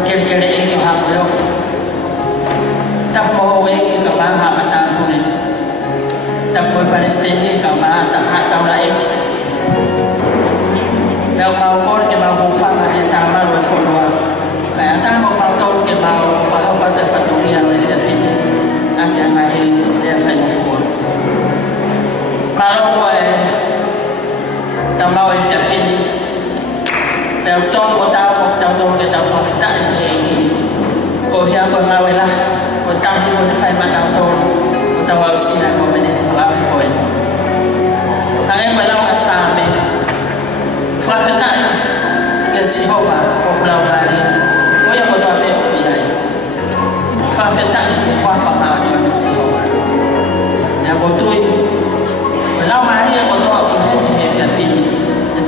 kere e ki ha mo ofu ta po e ki ka ba ha ta ko ni ta po palestine ka ba ta ha ta la e pe ma ko ke ma ho fa ma ta ma ro fo no ka ta mo pa to ke ma fa ha pa ta fa to ni a le fa fini a ke ma e le fa no fo ma lo e ta ma e fa fini pe to mo ta ke ta fa ta e ko hia ko ma wela ko ta hi mo fa ma ta to ko ta wa si na ko me ni fa fo e ka e ma la wa sa me fa ta ke si ho ba ko la wa ri ko ya ko do pe ko ya fa ta ke kwa fa ma ni o si ho ya ko to i ko la ma ri ko do ko he he fi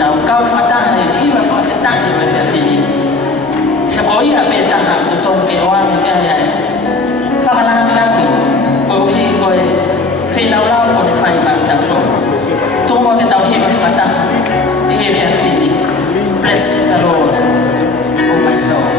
ta ka fa ta hi ma fa ta ni ma fi ko ia pe ta ha ko to ke o ami ke ya fa la la ko hi ko e fe la la ko ni fa ma ta to mo ke ta hi ma fa ta e he fi bless the Lord oh my soul.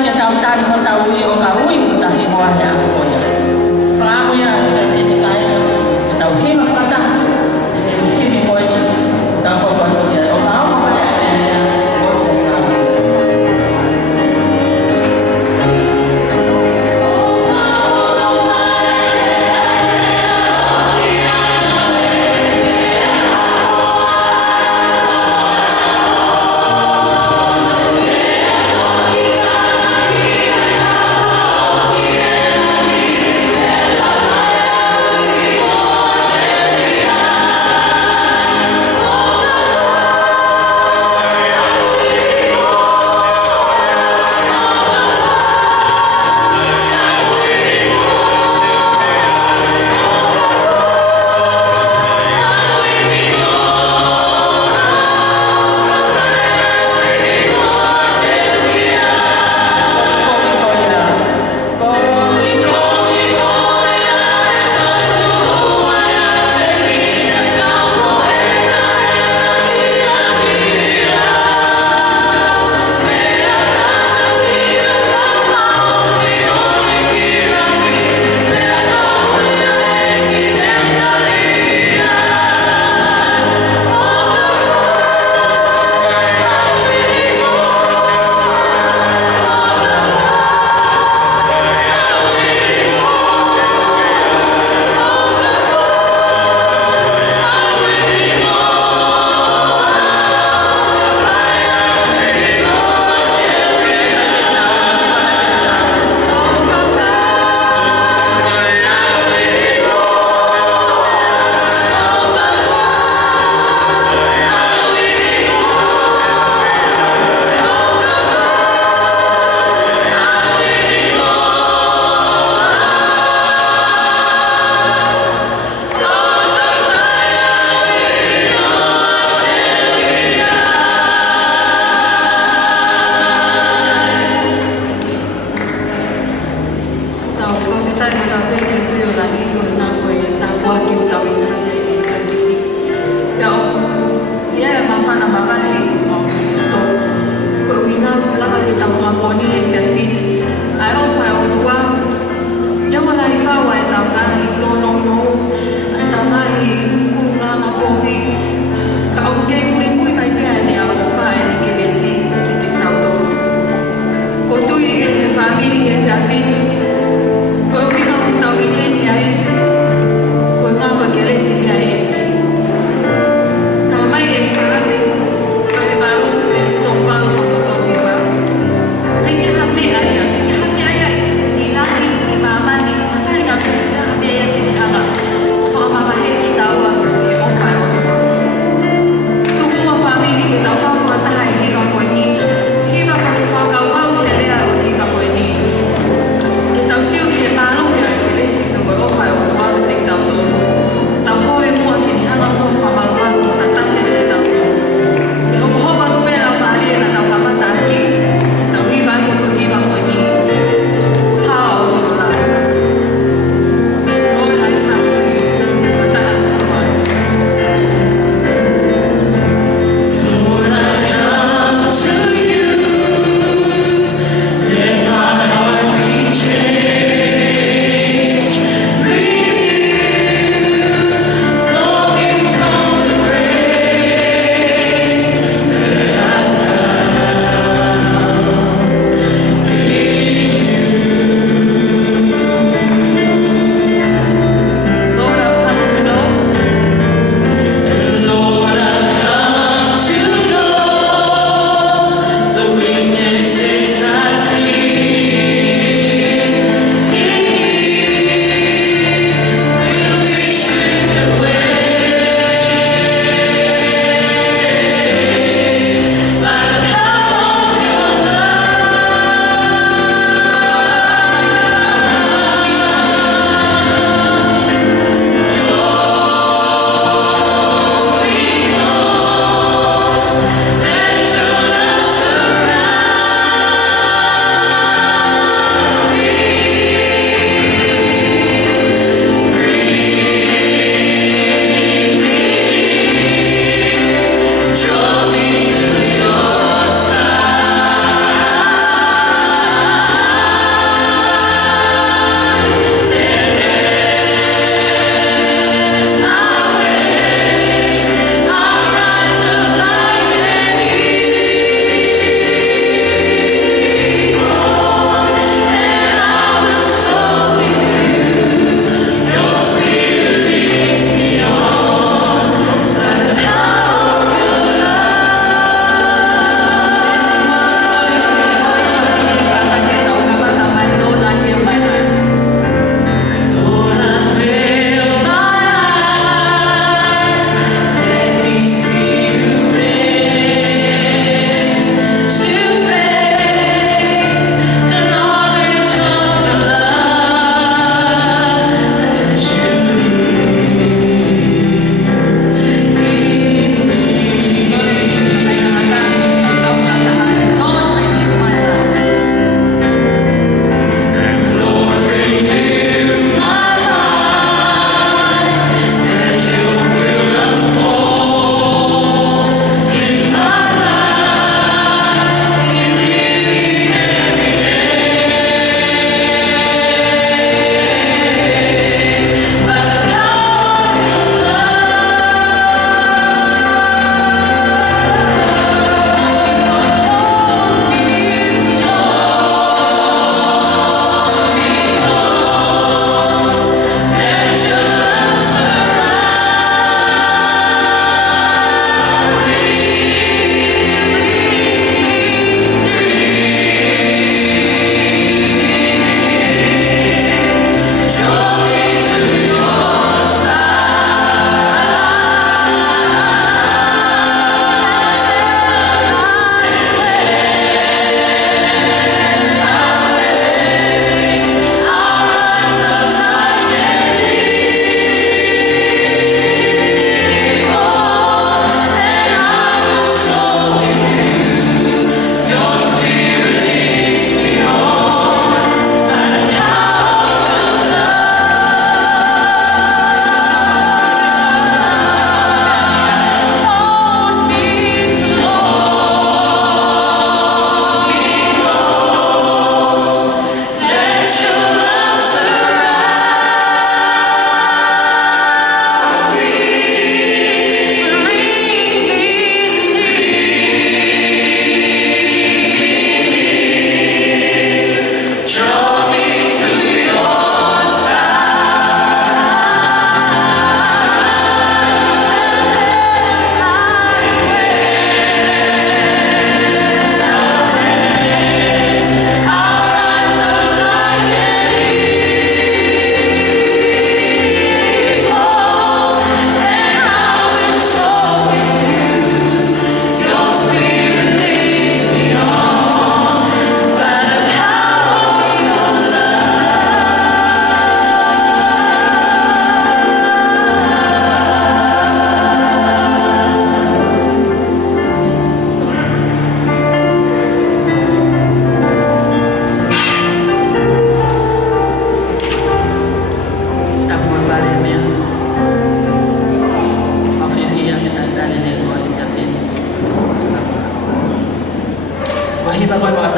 Kita tali ko taui o ka ui ko tahi moa he ako ko ia. Whaamu ia e whini kai e tau hima whata e himi ko ia ta hoko atu ia o ka au mai e o se ka.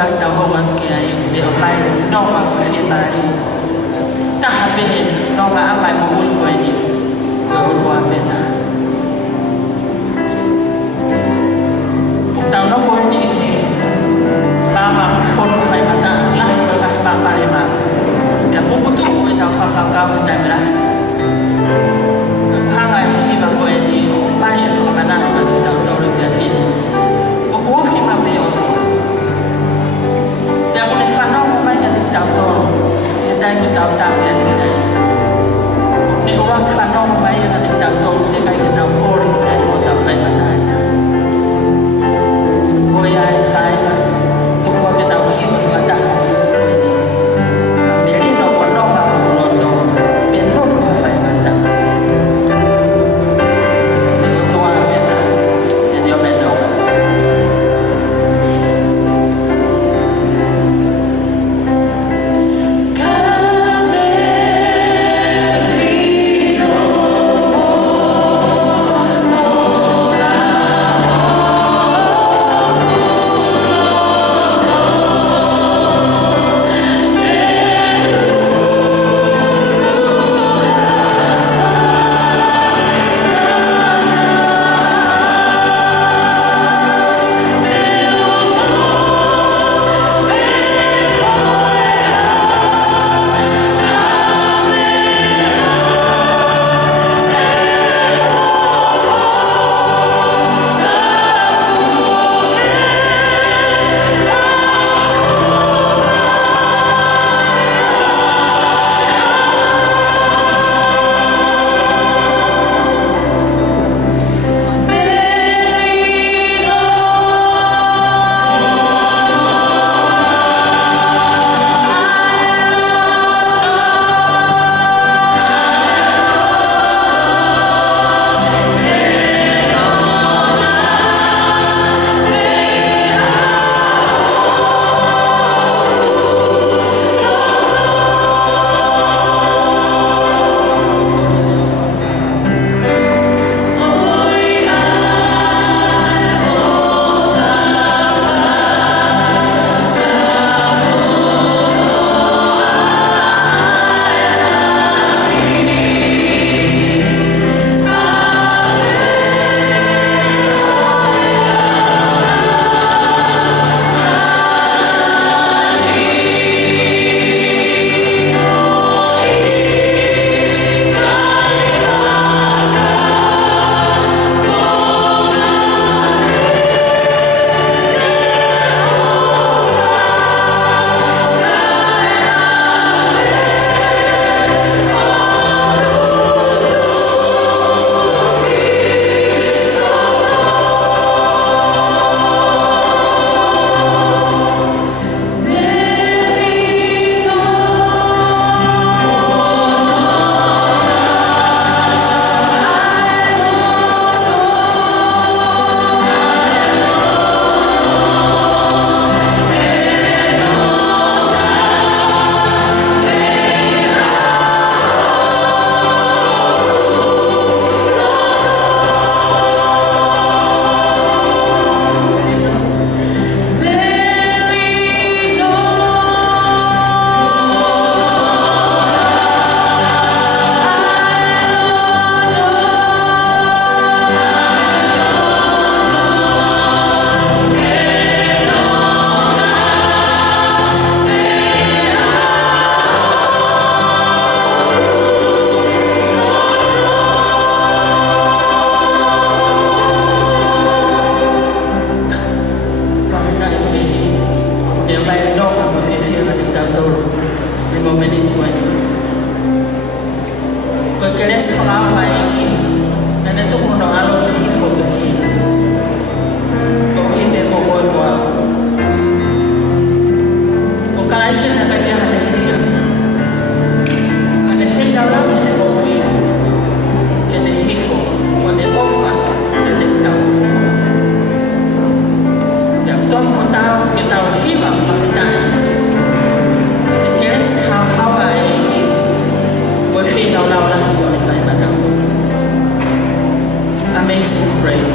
orang tahu orang kiai dia online normal perfiari tak habis normal apa mau kau ini kau tua benda tahu no phone ni mama phone file ada lah bekas papa lima dia pun tu itu fakam kau dah lah hangai ni kau ini banyak semua nak kau tahu tahu lebih sini aku firman dia dia boleh faham apa yang kita tahu dia tak kita tahu dia ni orang faham apa yang kita tahu dia kita tahu orang kita tahu faham tak kau yang tahu tu kau kita tahu ini semua tak beli nomor loto biar nomor faham tak itu orang kita jadi orang dok Amazing grace.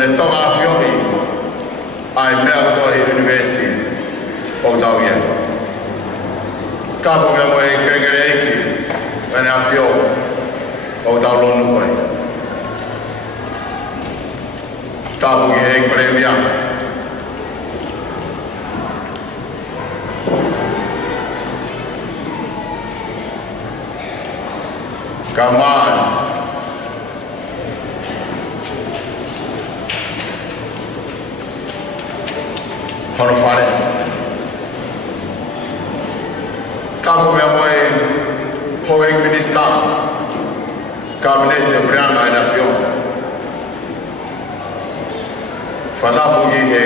mene toga fiohi ai mea koto hi university o tau ia. Kapu mea moe kere eiki mene a fio o tau lonu koe. Kapu ki hei kore mea. Ka mai hono fare kapu mea moe hoeng minista kabinete brianga ina fio fatapu ki he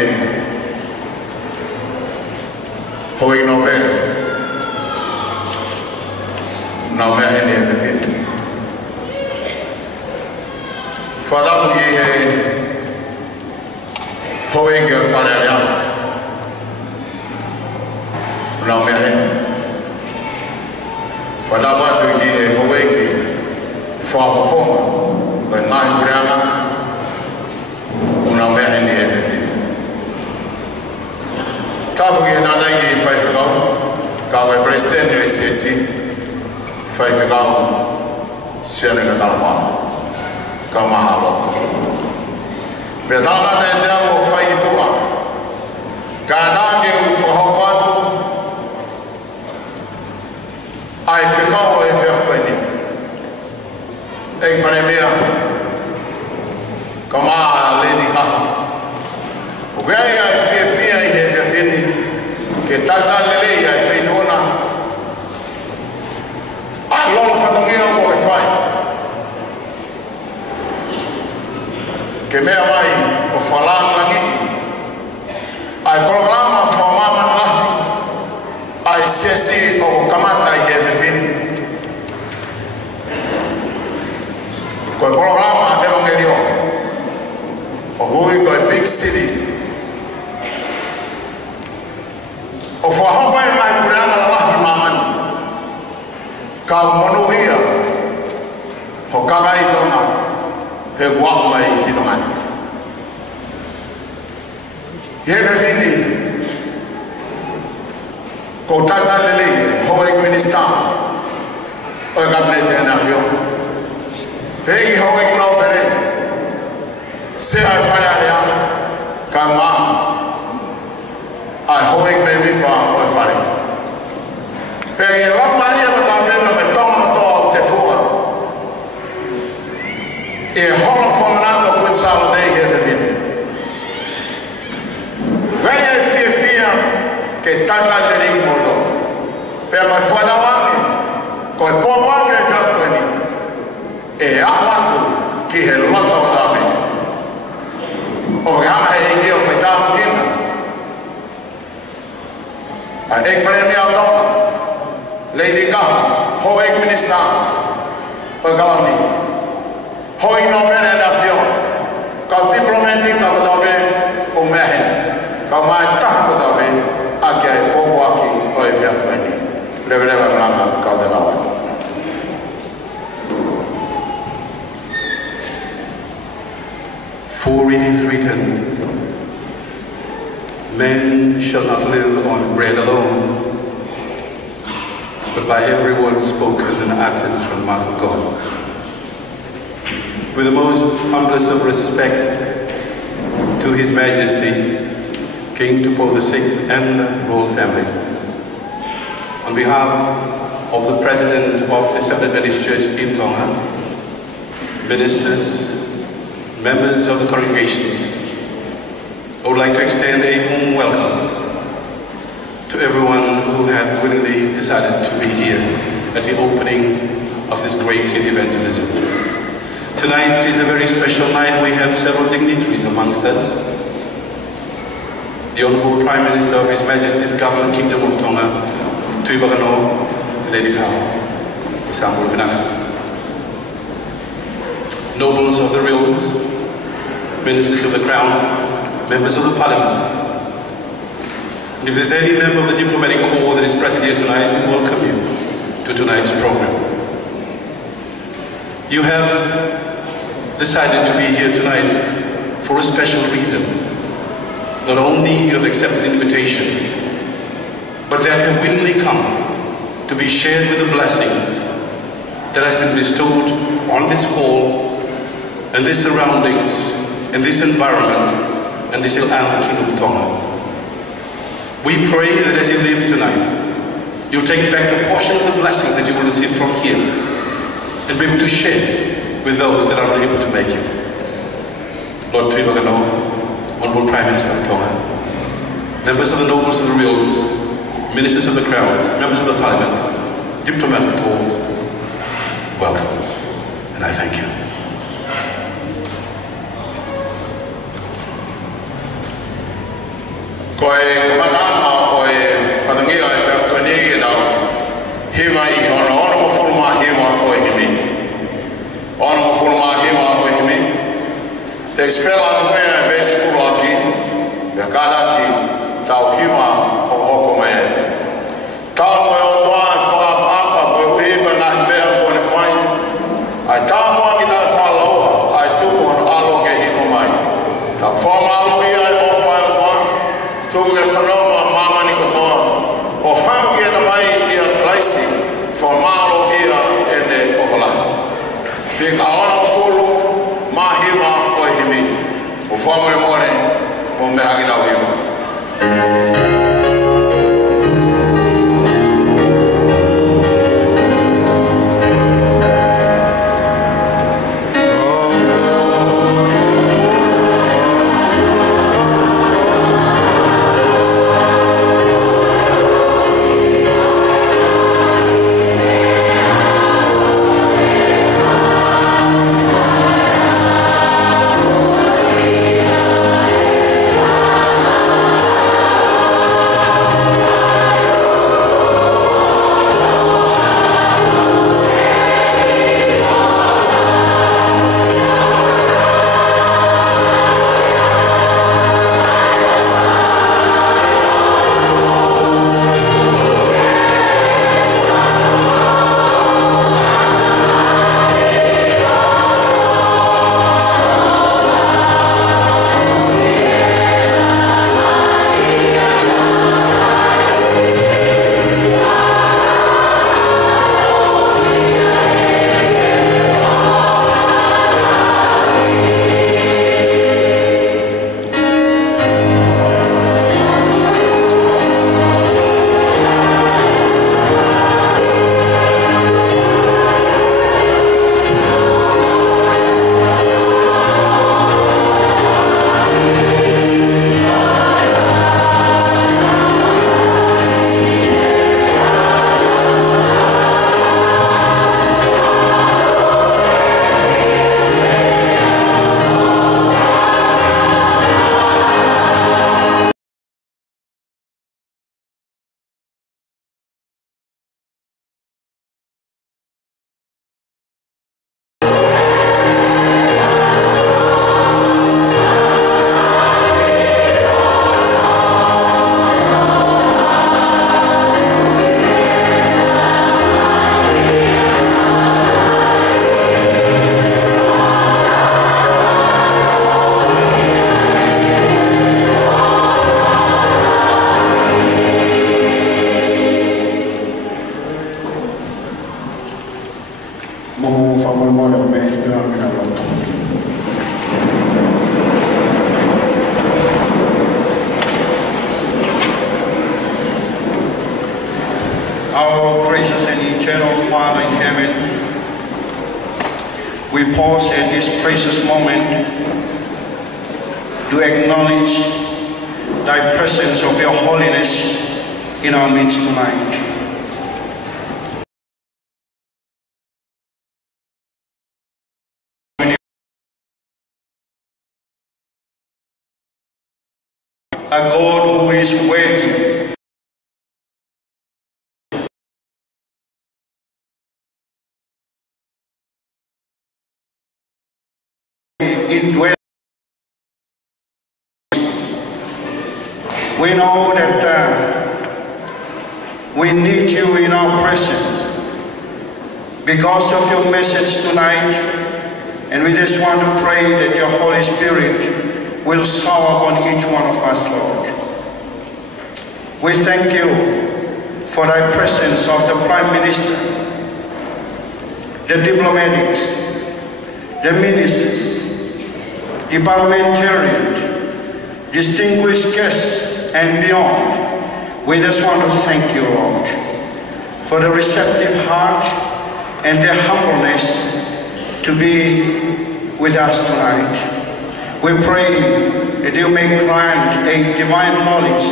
hoeng Nobel na mea hene e vefini fatapu ki he hoeng e fare alia na mea hene fatapu atu ki he hoeng e whahofonga kai mahi kurianga una mea hene e vefini tapu ki he nātai ki whaifakau ka wai presidente e sesi whaifakau sianega kalapata ka maha loko. Pea tāngata e te au whai i toa. Ka nāke u whahoko atu ai whekau e whiawhkoini. Eng pane mea ka maa leni kaha. O kea i ai whiawhia i he whiawhini ke tata lele i ai whainona a lolo whatongia o e whai. Ke mea mai o whalang langi ai programa whamama lahi ai siasi o kamata i he whiwhini. Koe programa evangelio o hui koe big city o whahapa e mai pureana la lahi mamani ka monuhia ho kagai tonga he guapu mai ki tongani. He whiwhini ko tata lele hoeng minista o e kabinete e na fio. Pegi hoeng lau pere se ai whare alea ka maa ai hoeng me mipa o e whare. Pegi lapari a ta mena me tonga toa o te fua e hono whanganata o Good Saturday he te vini. Wei e fia ke tata le ring modo. Pea mai whana wangi, koe pōwangi e whiawhkoini. E awatu ki he lota o dame. O he hana he ingi o whaitamu kina. A ek premi au tonga, Lady Kaha, hoeng minista, o Kalani. Hoeng Nobel e na fio, kau diplomatic ka kotabe o mehen, kau mai taha kotabe a kia e pōko aki o e whiawhkoini. Lewe maranga kau te tawa. For it is written, men shall not live on bread alone, but by every word spoken and uttered from the mouth of God. With the most humblest of respect to His Majesty, King Tupou VI and the royal family, on behalf of the President of the Seventh Adventist Church in Tonga, ministers, members of the congregations, I would like to extend a warm welcome to everyone who had willingly decided to be here at the opening of this great city evangelism. Tonight is a very special night. We have several dignitaries amongst us. The Honourable Prime Minister of His Majesty's Government Kingdom of Tonga, Tui Whakano, Lady Kaha, Isambu Vinaka. Nobles of the realms, ministers of the Crown, members of the Parliament. And if there's any member of the diplomatic corps that is present here tonight, we welcome you to tonight's program. You have decided to be here tonight for a special reason. Not only you have accepted the invitation, but that you have willingly come to be shared with the blessings that has been bestowed on this hall and these surroundings and this environment and this Ilan Kingdom of Tonga. We pray that as you leave tonight, you'll take back the portion of the blessings that you will receive from here and be able to share with those that are unable to make it. Lord Tui Whakanoa, Honorable Prime Minister of Tonga, members of the nobles of the realms, ministers of the crowns, members of the parliament, diplomatic corps, welcome, and I thank you. Koe kamananga o e whanangia e whiawhtuanegi e nau hewa I hona ono mo whuruma hewa o e himi. Ono mo whuruma hewa o e himi. Te spela anu mea e vēsukuru aki, mea kānaki tau hima o hoko mea e. Tau moe o toa e whakapapa koe uhipa ngahi mea o ne whai. Ai tau moa ki nai whalaua, ai tuku hon alo ke hifo mai. Tau whamalo ia e o whai o toa. Tuku e whanoma mamani kotoa, o hau ia na mai ia klaisi, whamalo ia e ne oholaki. Whika ona o whulu, mahima o himi, o whamore more, o mehagi nau hima. Our gracious and eternal Father in heaven, we pause at this precious moment to acknowledge Thy presence of Your holiness in our midst tonight. A God who is worthy indwelling. We know that we need you in our presence because of your message tonight, and we just want to pray that your Holy Spirit will shower on each one of us, Lord. We thank you for thy presence of the Prime Minister, the diplomatics, the ministers, the parliamentarians, distinguished guests, and beyond. We just want to thank you, Lord, for the receptive heart and the humbleness to be with us tonight. We pray that you may grant a divine knowledge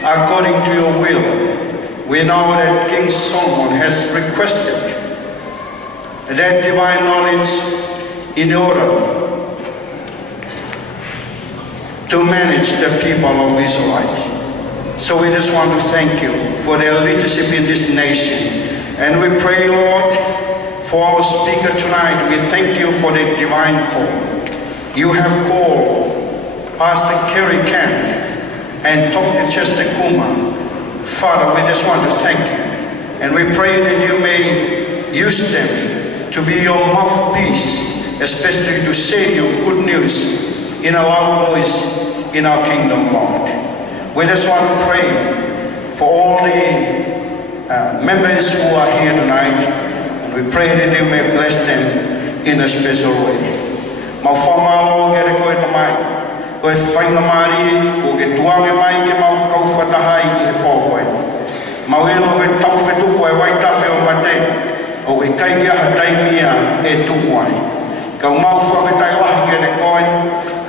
according to your will. We know that King Solomon has requested that divine knowledge in order to manage the people of Israel. So we just want to thank you for their leadership in this nation. And we pray, Lord, for our speaker tonight. We thank you for the divine call. You have called Pastor Kerry Kent and Dr. Chester Kuma. Father, we just want to thank you. And we pray that you may use them to be your mouthpiece, especially to say your good news in a loud voice in our kingdom, Lord. We just want to pray for all the members who are here tonight, and we pray that you may bless them in a special way. Maufama get a coin to mine, go find the money, go get one of mine, get out for the high in the pocket. Mawelo get tough to do by white taffy on my day, or we take a taimia and two wine. Go mouth of it, I get a coin,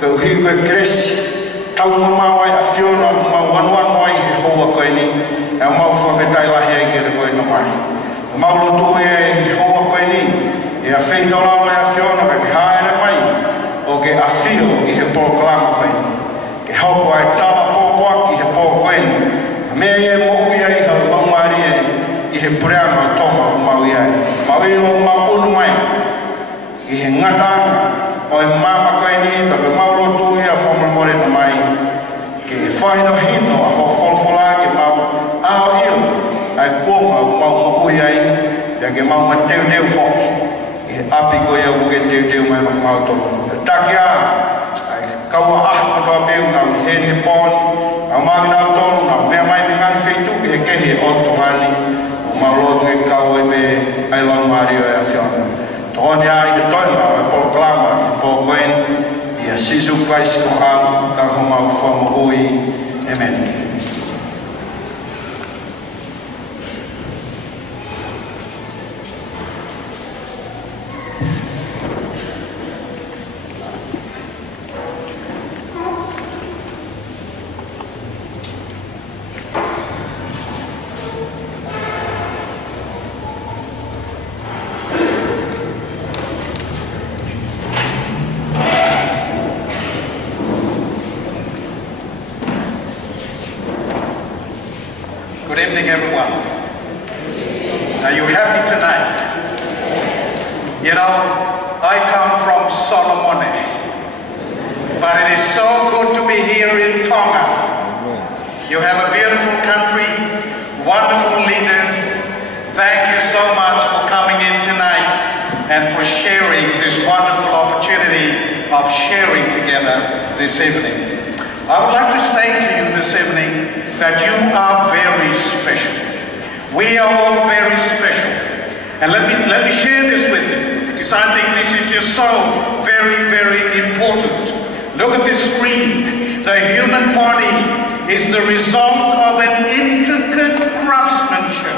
go here, go Chris. Tau mama wai a fiona ma wan wai he hoa koe ni e mau whawhetai lahi ai kere koe na mai. E mau lotu e he hoa koe ni e a whei nora lai a fiona ka ke haere mai o ke a fio i he pōkalama koe ni. Ke hauko ai tāma pōpoaki he pō koe ni. A mea e mo ui ai ha maumari e i he pureama toma o mau i ai. Mau i lo mau unu mai i he ngatanga o e mama koe ni pa ke mau lotu e a whamamore na mai. Ke whaino hino a ho wholwhola ke mau ao ilo ai kōma o mau maui ai ia ke mau mateu teu whoki i he api ko ia uke teu teu mai mau tolo. E takia ai kaua ahi katoa meu na heni he pon au mawi nau tolo na mea mai te ngai wheitu ke he kehi o tongani o mau lotu e kau e me ai lanu mario e a whiona. Tohoni ai he toima e pōkalama e pōkoen Jesus Christ ko ang kahumau whamuhui. Amen. Good evening, everyone. Are you happy tonight? You know, I come from Solomone, but it is so good to be here in Tonga. You have a beautiful country, wonderful leaders. Thank you so much for coming in tonight and for sharing this wonderful opportunity of sharing together this evening. I would like to say to you this evening that you are very special. We are all very special. And let me share this with you, because I think this is just so very, very important. Look at this screen. The human body is the result of an intricate craftsmanship,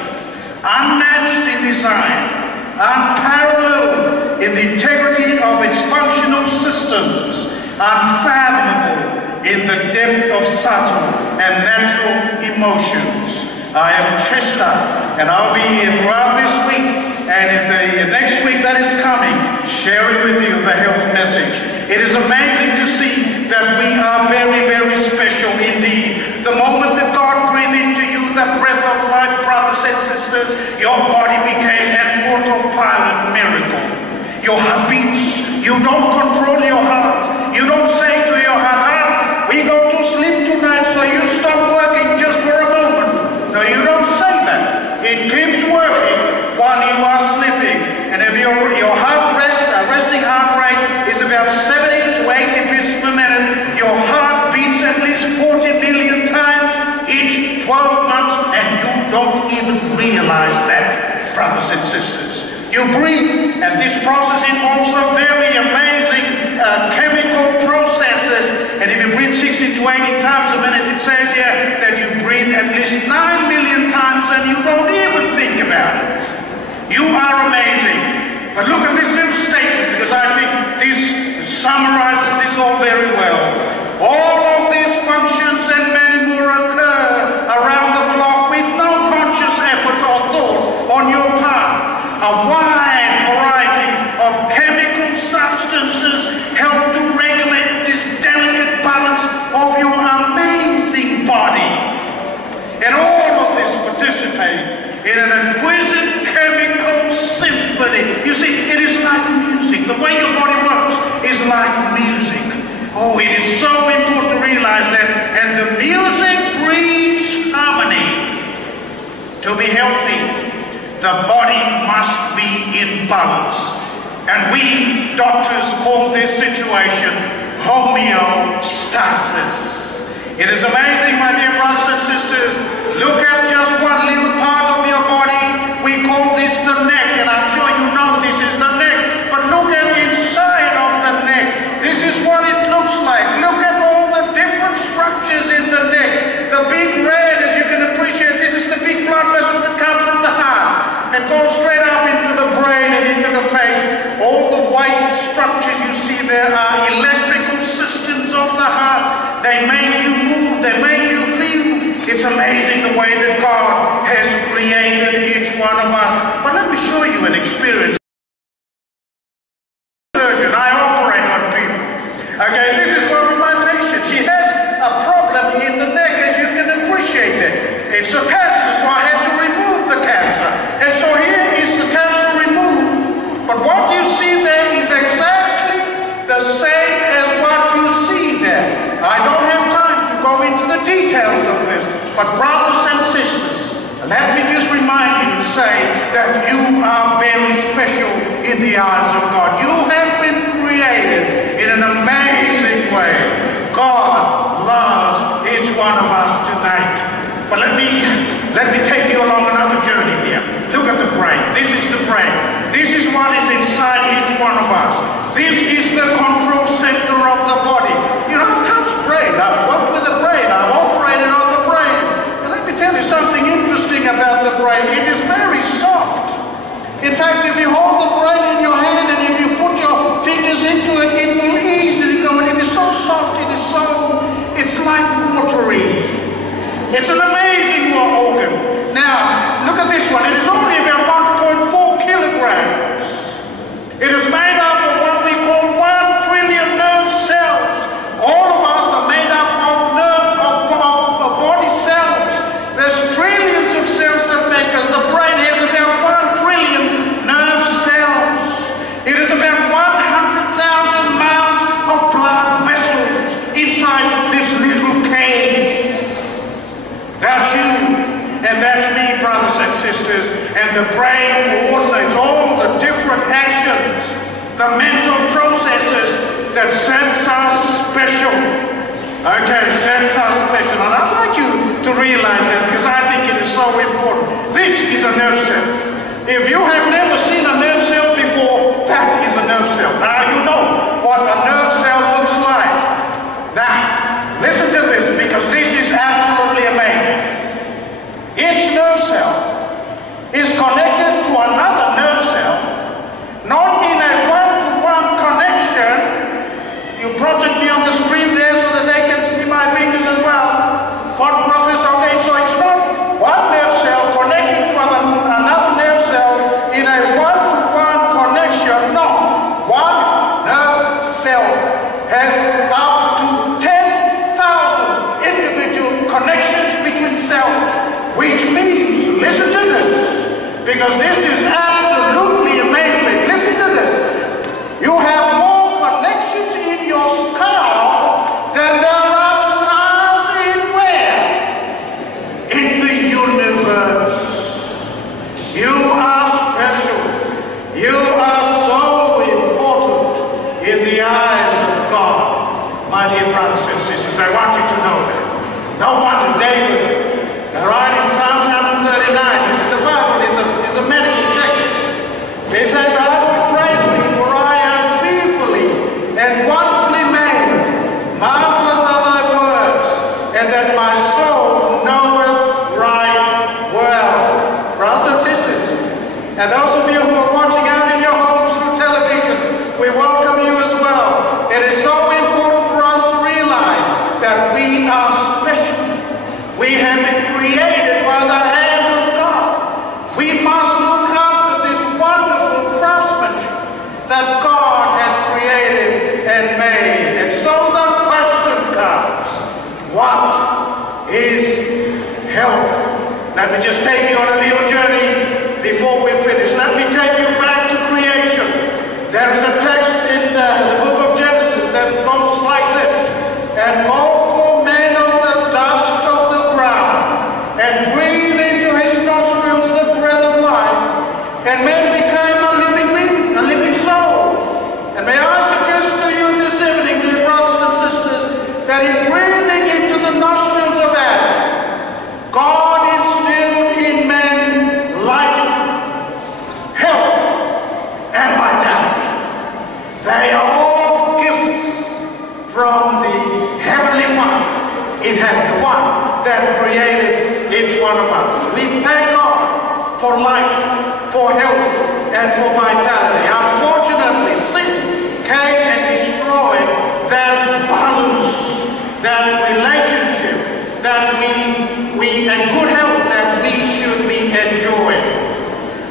unmatched in design, unparalleled in the integrity of its functional systems, unfathomable in the depth of subtle and natural emotions. I am Chester, and I'll be here throughout this week and in the next week that is coming, sharing with you the health message. It is amazing to see that we are very, very special indeed. The moment that God breathed into you the breath of life, brothers and sisters, your body became an autopilot miracle. Your heart beats. You don't control your heart. You don't say to your heart, we go to sleep tonight, so you stop working just for a moment. No, you don't say that. It keeps working while you are sleeping. And if your heart resting heart rate is about 70 to 80 beats per minute, your summarizes this all very well. All of these functions and many more occur around the clock with no conscious effort or thought on your part. A wide variety of chemical substances help to regulate this delicate balance of your amazing body. And all of this participate in an exquisite chemical symphony. You see, it is like music. The way your body works is like music. Oh, it is so important to realize that. And the music breeds harmony. To be healthy, the body must be in balance. And we doctors call this situation homeostasis. It is amazing, my dear brothers and sisters. Look at just one little part of your body. We call this the neck, and I'm sure you know this is the neck. But look at the inside of the neck. This is what it looks like. Look at all the different structures in the neck. The big red, as you can appreciate, this is the big blood vessel that comes from the heart and goes straight up into the brain and into the face. All the white structures you see there are electrical systems of the heart. They make you move, they make you feel. It's amazing the way that God has created each one of us. But let me show you an experience. Surgeon, I operate on people. Okay, this is one of my patients. She has a problem in the neck, as you can appreciate that. It's a cancer, so I had to remove the cancer. And so here is the cancer removed. But what you see there is exactly the same as what you see there. I don't have time to go into the details of this, but brothers and sisters, let me just remind you and say that you are very special in the eyes of God. You have been created in an amazing way. God loves each one of us tonight. But let me take you along another journey here. Look at the brain. This is the brain. This is what is inside each one of us. This is the control center of the body. You know, I've touched brain. I've worked with the brain. I've operated on the brain. And let me tell you something interesting about the brain. It is very soft. In fact, if you hold the brain in your hand and if you put your fingers into it, it will easily go. And it is so soft. It's like watery. It's an amazing organ. Now, look at this one. It is only about 1.4 kilograms. It is made up of what we call 1 trillion nerve cells. All of us are made up of body cells. There's trillions of cells that make us. The brain has about 1 trillion nerve cells. It is about 100,000 miles of blood vessels inside this little cage. That's you, and that's me, brothers and sisters. And the brain coordinates all the different actions, the mental processes that sense us special. Okay, sense us special. And I'd like you to realize that because I think it is so important. This is a nerve cell. If you have never seen a nerve cell before, that is a nerve cell. Now you know what a nerve cell looks like. Now, listen to this because this is absolutely amazing. Each nerve cell is connected to another nerve cell, not in a one-to-one connection. You project me on the screen there so that they can see my fingers as well. Thought process, okay, so it's not one nerve cell connecting to another nerve cell in a one-to-one connection. No, one nerve cell has up to 10,000 individual connections between cells, which means, listen to this, because this is absolutely amazing. Listen to this. You have more connections in your skull than there are stars in where? In the universe. You are special. You are so important in the eyes of God. My dear brothers and sisters, I want you to know that. No wonder David, right in Psalm 139, this is the Bible, is a medical text. It says, I will praise thee, for I am fearfully and wonderfully made. Marvelous are thy works, and that my soul knoweth right well. Brothers and sisters, and those of you who are watching out in your homes through television, we welcome you as well. Let me just take you on a little journey before we finish. Let me take you back to creation. There is a text in the book of Genesis that goes like this. And God formed man of the dust of the ground and breathed into his nostrils the breath of life. And man became a living being, a living soul. And may I suggest to you this evening, dear brothers and sisters, that in breathing into the nostrils of Adam, God instilled in man life, health, and vitality. They are all gifts from the Heavenly Father in heaven, the one that created each one of us. We thank God for life, for health, and for vitality. Unfortunately, sin came and destroyed that balance, that relationship, that we and good health that we should be enjoying.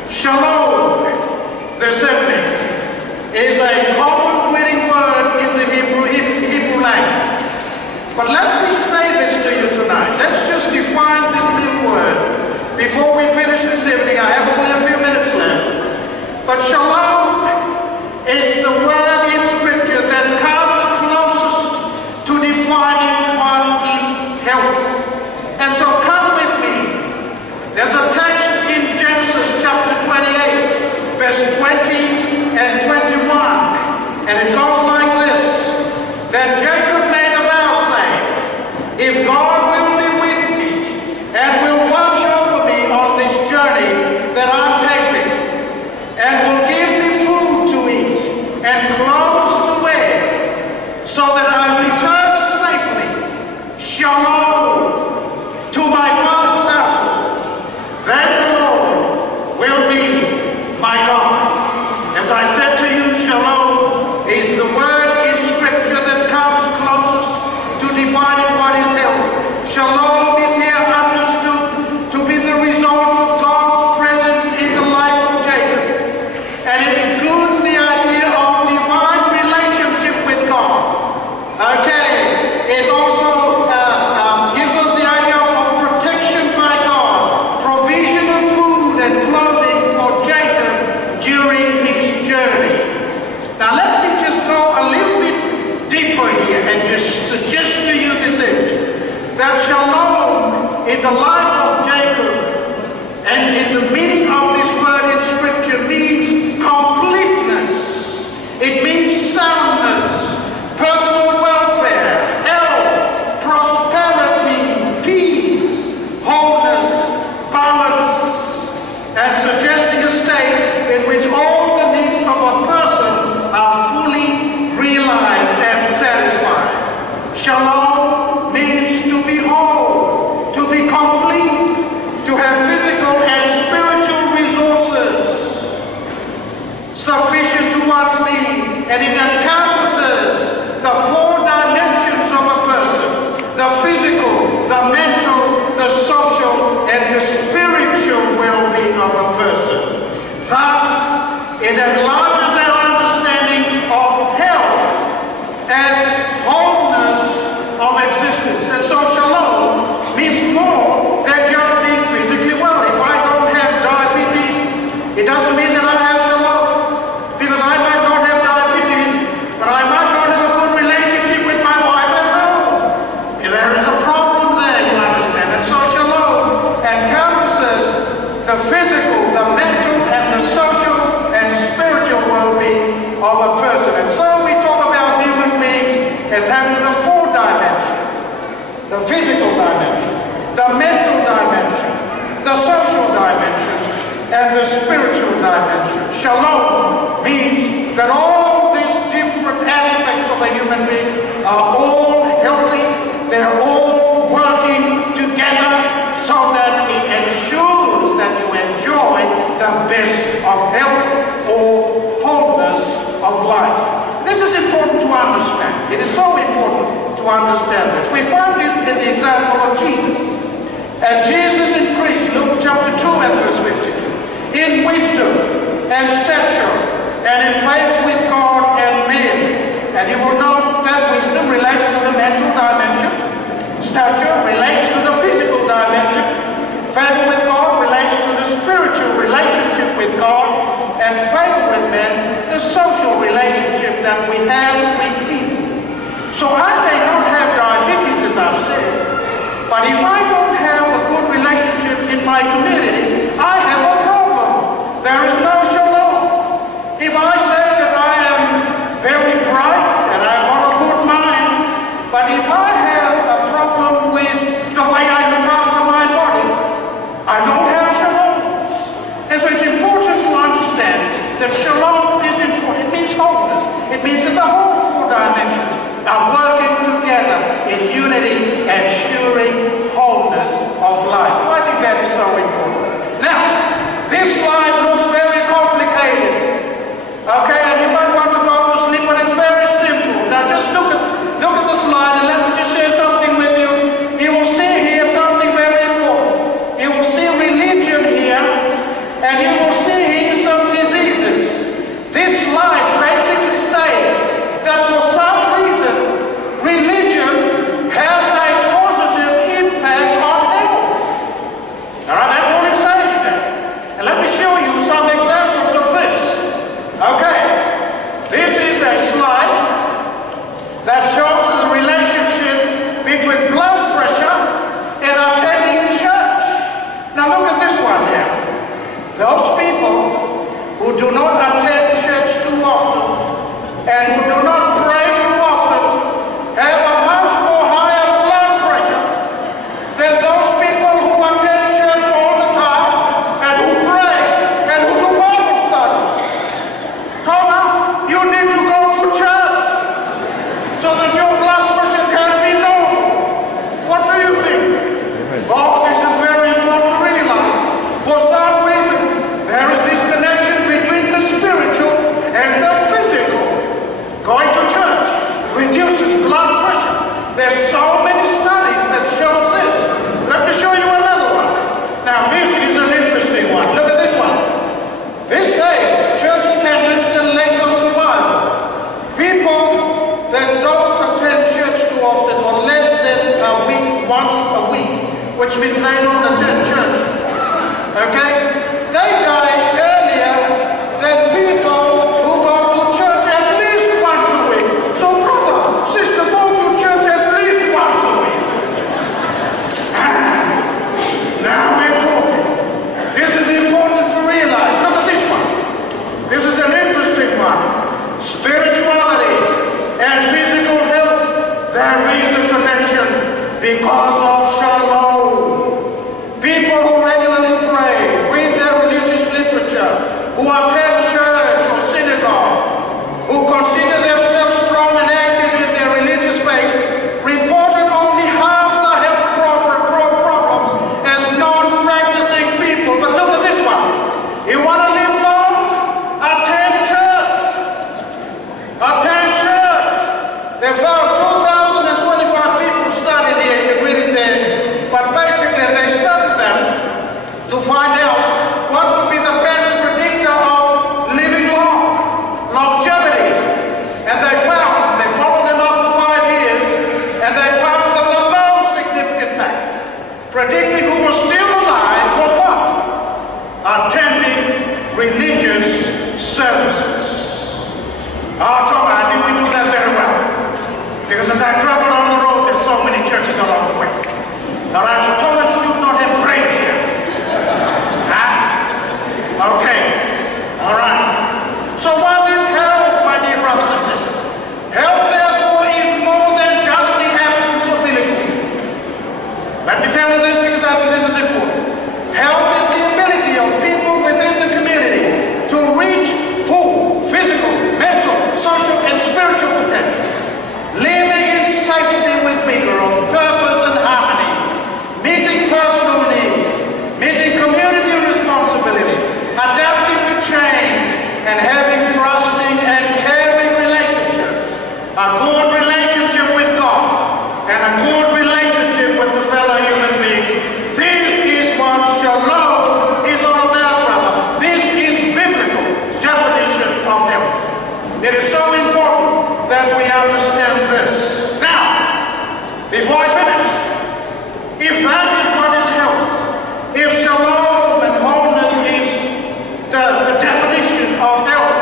Shalom, this evening, is a common winning word in the Hebrew language. But let me say this to you tonight. Let's just define this little word before we finish this evening. I have only a few minutes left. But shalom is the word in Scripture that comes closest to defining what is health. And so come with me. There's a text in Genesis chapter 28, verse 20 and 21. And it goes like this. Then Jacob made a vow saying, if God will be with me and will watch over me on this journey that I'm taking, and will give me food to eat and clothes to wear, so that I return safely, shalom, to my father's household, then the Lord will be my God. As I said to you, shalom is the word in Scripture that comes closest to defining what is health. Shalom is here understood to be the result of God's presence in the life of Jacob. And it includes the idea of divine relationship with God. Okay, it also gives us the idea of protection by God, provision of food and clothing for Jacob during his journey. Now let me just go a little bit deeper here and just suggest to you this evening that shalom in the life of Jacob and in the meaning of this word in Scripture means completeness. It means soundness, personal welfare, health, prosperity, peace, wholeness, balance, and suggesting a state in which all the needs of a person are fully realized and satisfied. Shalom means to be whole, to be complete, to have physical and spiritual resources sufficient to one's need, and it encompasses the four dimensions of a person: the physical, the mental, the social, and the spiritual well-being of a person. Thus, it enlarges our understanding of health as wholeness of existence. And so shalom means more than just being physically well. If I don't have diabetes, it doesn't mean that I have shalom, because I might not have diabetes, but I might not have a good relationship with my wife at home. And there is a problem there, you understand. And so shalom encompasses the physical, the mental, and the social and spiritual well-being of a person. And so we talk about human beings as having the four dimensions: the physical dimension, the mental dimension, the social dimension, and the spiritual dimension. Shalom means that all these different aspects of a human being are all healthy, they're all working together so that it ensures that you enjoy the best of health or wholeness of life. This is important to understand. It is so important to understand this. We find this in the example of Jesus. And Jesus increased, Luke chapter 2 and verse 52, in wisdom and stature and in favor with God and men. And you will note that wisdom relates to the mental dimension, stature relates to the physical dimension, favor with God So I may not have diabetes, as I've said, but if I don't have a good relationship in my community, I have a problem. There is no shalom. If I say that I am very bright and I've got a good mind, but if I have a problem with the way I look after my body, I don't have shalom. And so it's important to understand that shalom is important. It means wholeness. It means that the whole four dimensions are working together in unity, ensuring wholeness of life. I think that is so important. Now, this slide looks very complicated. Okay, and you might want to go to sleep, but it's very simple. Now just look at the slide and let me just share something with you. You will see here something very important. You will see religion here, and you will see here some diseases. This slide basically says that for some reason, religion has a positive impact on health. All right, that's what it's saying there. And let me show you some examples of this. Okay, this is a slide that shows the relationship between blood pressure and attending church. Now look at this one here. Those people who do not attend church too often and who do not pray too often have a much more higher blood pressure than those people who attend church all the time and who pray and who do Bible studies. Come on, you need to go to church so that your blood pressure can be normal. What do you think? Oh, this is very important to realize. For some reason, there is this connection between the spiritual and the physical. Going to church reduces blood pressure. There's so many studies that show this. Let me show you another one. Now this is an interesting one. Look at this one. This says church attendance and length of survival. People that don't attend church too often or less than a week, once a week, which means they don't attend church, okay? They die earlier than people who go to church at least once a week. So brother, sister, go to church at least once a week. Now we're talking. This is important to realize. Look at this one. This is an interesting one. Spirituality and physical health. There is a connection because of shalom. People who regularly pray, read their religious literature, who attend church or synagogue, who consider themselves strong and active in their religious faith, reported only half the health problems as non-practicing people. But look at this one. You want to live long? Attend church. Attend church. They found 2,025 people studied here, reading there, but basically they studied them to find out what would be the best predictor of living long, longevity. And they followed them up for 5 years, and they found that the most significant factor predicting who was still alive was what? Attending religious services. Tom, I think we do that very well. Because as I travel on the road, there's so many churches along the way. All right, so Thomas should not have graves here. Huh? Okay. All right. So what is health, my dear brothers and sisters? Health, therefore, is more than just the absence of feeling good. Let me tell you this because I think this is important. Health is the ability of people within the community to reach full physical, mental, social, and spiritual potential. Living in safety with vigor of purpose and harmony, meeting personal needs, meeting community responsibilities, adapting to change, and having trusting and caring relationships. A good relationship with God and a good relationship with the fellow human beings. This is what shalom is all about, brother. This is biblical definition of health. It is so important that we understand this. Now, before I finish, if that is what is health, if shalom and wholeness is the definition of health,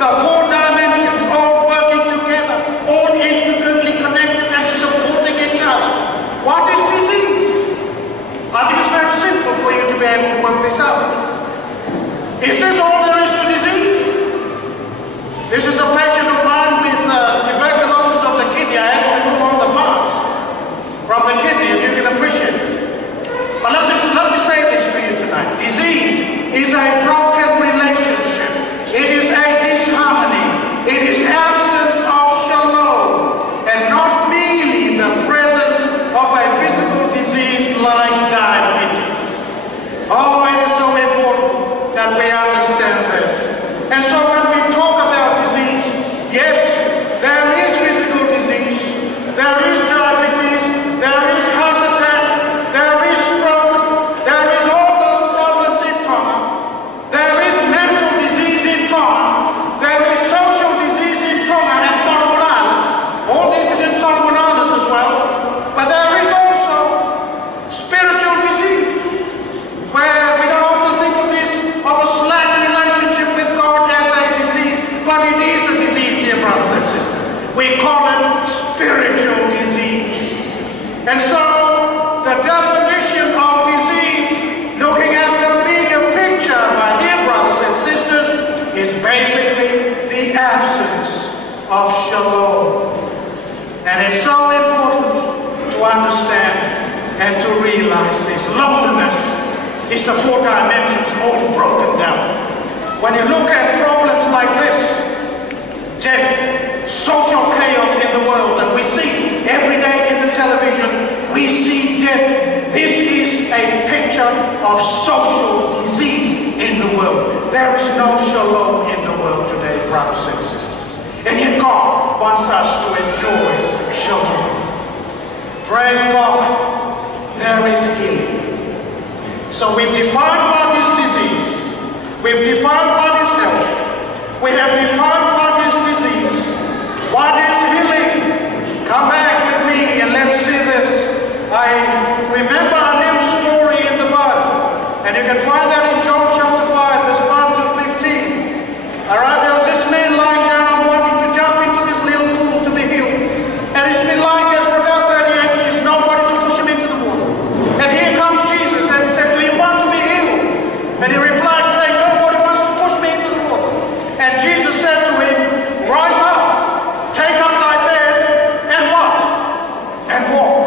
the four dimensions all working together, all intricately We call it spiritual disease. And so the definition of disease, looking at the bigger picture, my dear brothers and sisters, is basically the absence of shalom. And it's so important to understand and to realize this. Loneliness is the 4 dimensions all broken down. When you look at problems like this, death, social chaos in the world, and we see every day in the television, we see death. This is a picture of social disease in the world. There is no shalom in the world today, brothers and sisters. And yet God wants us to enjoy shalom. Praise God. There is healing. So we've defined what is disease. We've defined what is health. We have defined what is disease. What is healing? Come back with me and let's see this. I remember a little story in the Bible, and you can find that in John chapter 5, verse 1 to 15. All right, there was this man lying down wanting to jump into this little pool to be healed. And he's been lying there for about 38 years, nobody to push him into the water. And here comes Jesus and he said, "Do you want to be healed?" And he replied saying, "Nobody wants to push me into the water." And Jesus said to him, "Rise up, take up thy bed, and what? And walk."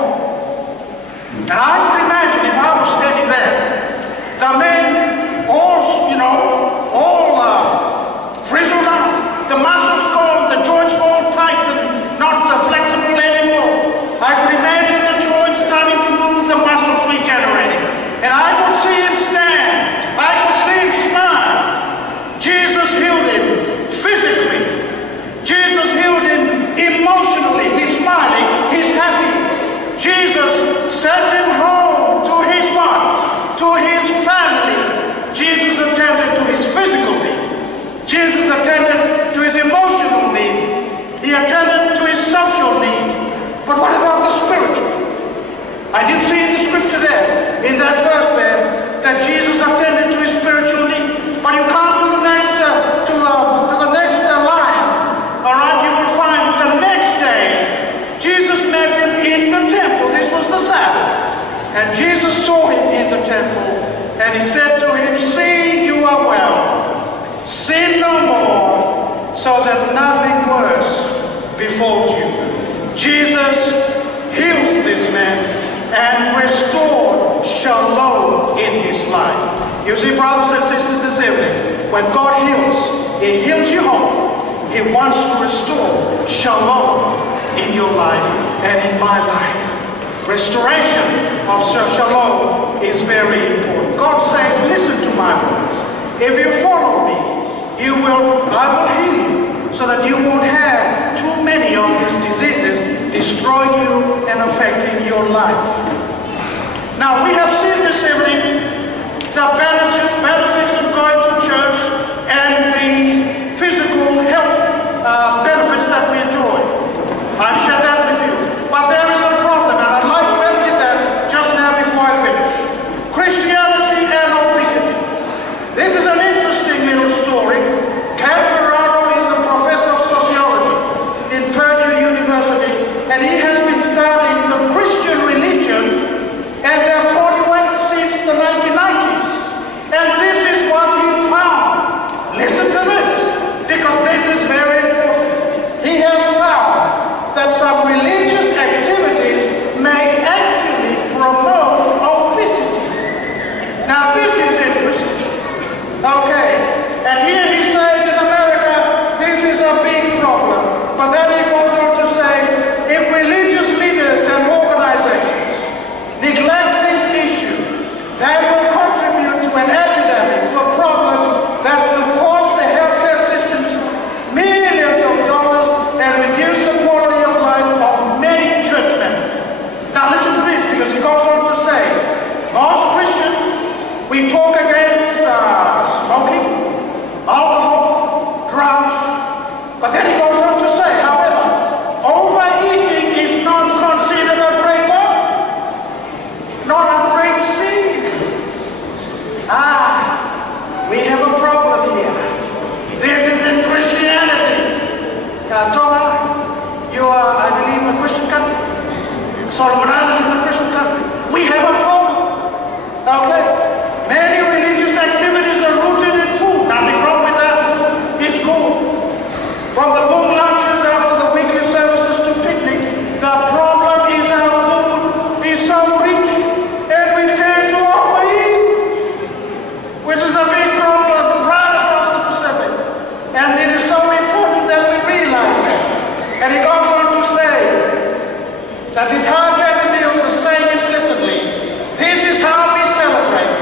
And I could imagine if I was standing there, the man all frizzled out, the muscles gone, the joints all tight and not flexible anymore. I could imagine the joints starting to move, the muscles regenerating. And I could see him stand. I could see him smile. Jesus healed him physically. Jesus healed him emotionally. He's smiling. He's happy. Jesus sent him home to his what? To his family. Jesus attended to his physical need. Jesus attended to his emotional need. He attended to his social need. But what about the spiritual? I didn't see in the scripture there, in that verse there, that Jesus attended to his spiritual need. But you come to the next line, all right, you will find the next day, Jesus met him in the temple. This was the Sabbath. And Jesus saw him in the temple, and he said to him, "See, you are well. Sin no more, so that nothing worse befalls you." Jesus heals this man and restored shalom in his life. You see, brothers and sisters, this evening, when God heals, He heals you home. He wants to restore shalom in your life and in my life. Restoration of shalom is very important. God says, "Listen to my words. If you follow me, I will heal you, so that you won't have too many of these diseases destroying you and affecting your life." Now, we have seen this evening the benefits of going to church and the physical health benefits that we enjoy. I've shared that with you. But there is a problem, and I'd like to admit that just now before I finish. Christianity and obesity. This is an interesting little story. Ken Ferraro is a professor of sociology in Purdue University, and he has been studying the Christian religion and their body weight since the 1990s. And Solomon Islands is a Christian country. We have a problem. Okay? Many religious activities are rooted in food. Nothing wrong with that. It's good. From the boom lunches after the weekly services to picnics, the problem is our food is so rich and we tend to overeat, which is a big problem right across the Pacific. And it is so important that we realize that. And he goes on to say that these high-fatty meals are saying implicitly, this is how we celebrate.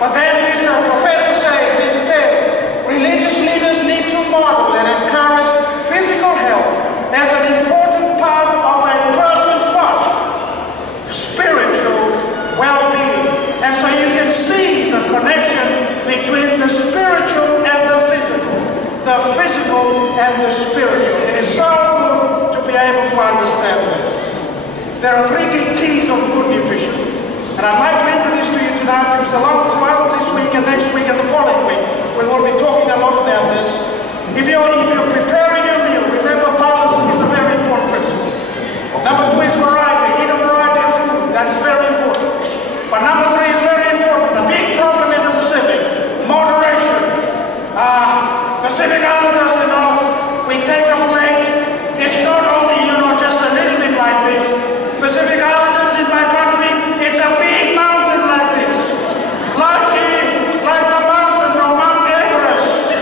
But then this professor says instead, religious leaders need to model and encourage physical health as an important part of a person's what? Spiritual well-being. And so you can see the connection between the spiritual and the physical and the spiritual. It is so good to be able to understand this. There are three keys of good nutrition. And I'd like to introduce to you tonight, because along throughout this week and next week and the following week, we will be talking a lot about this. If you're preparing your meal, remember balance is a very important principle. Number two is variety. Eat a variety of food. That is very important. But number three is very important. The big problem in the Pacific, moderation. Pacific Islanders, we take a plate. It's not only, just a little bit like this. Pacific Islanders in my country, it's a big mountain like this. Like the mountain of Mount Everest.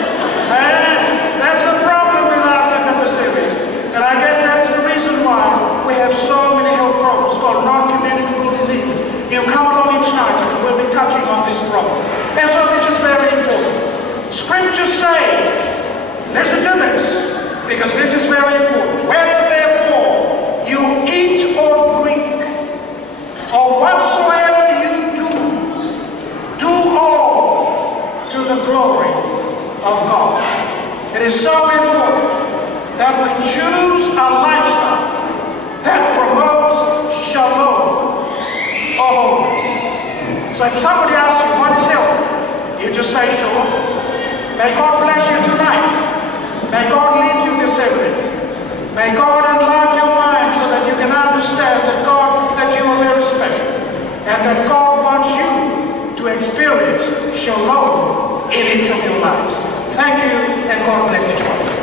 And that's the problem with us in the Pacific. And I guess that is the reason why we have so many health problems called non-communicable diseases. You come along each night because we'll be touching on this problem. And so this is very important. Scripture says, listen to this, because this is very important. Whether therefore you eat or drink, or whatsoever you do, do all to the glory of God. It is so important that we choose a lifestyle that promotes shalom or wholeness. So if somebody asks you, what is health? You just say shalom. May God bless you tonight. May God lead you this evening. May God enlarge your mind so that you can understand that you are very special and that God wants you to experience shalom in each of your lives. Thank you, and God bless each one.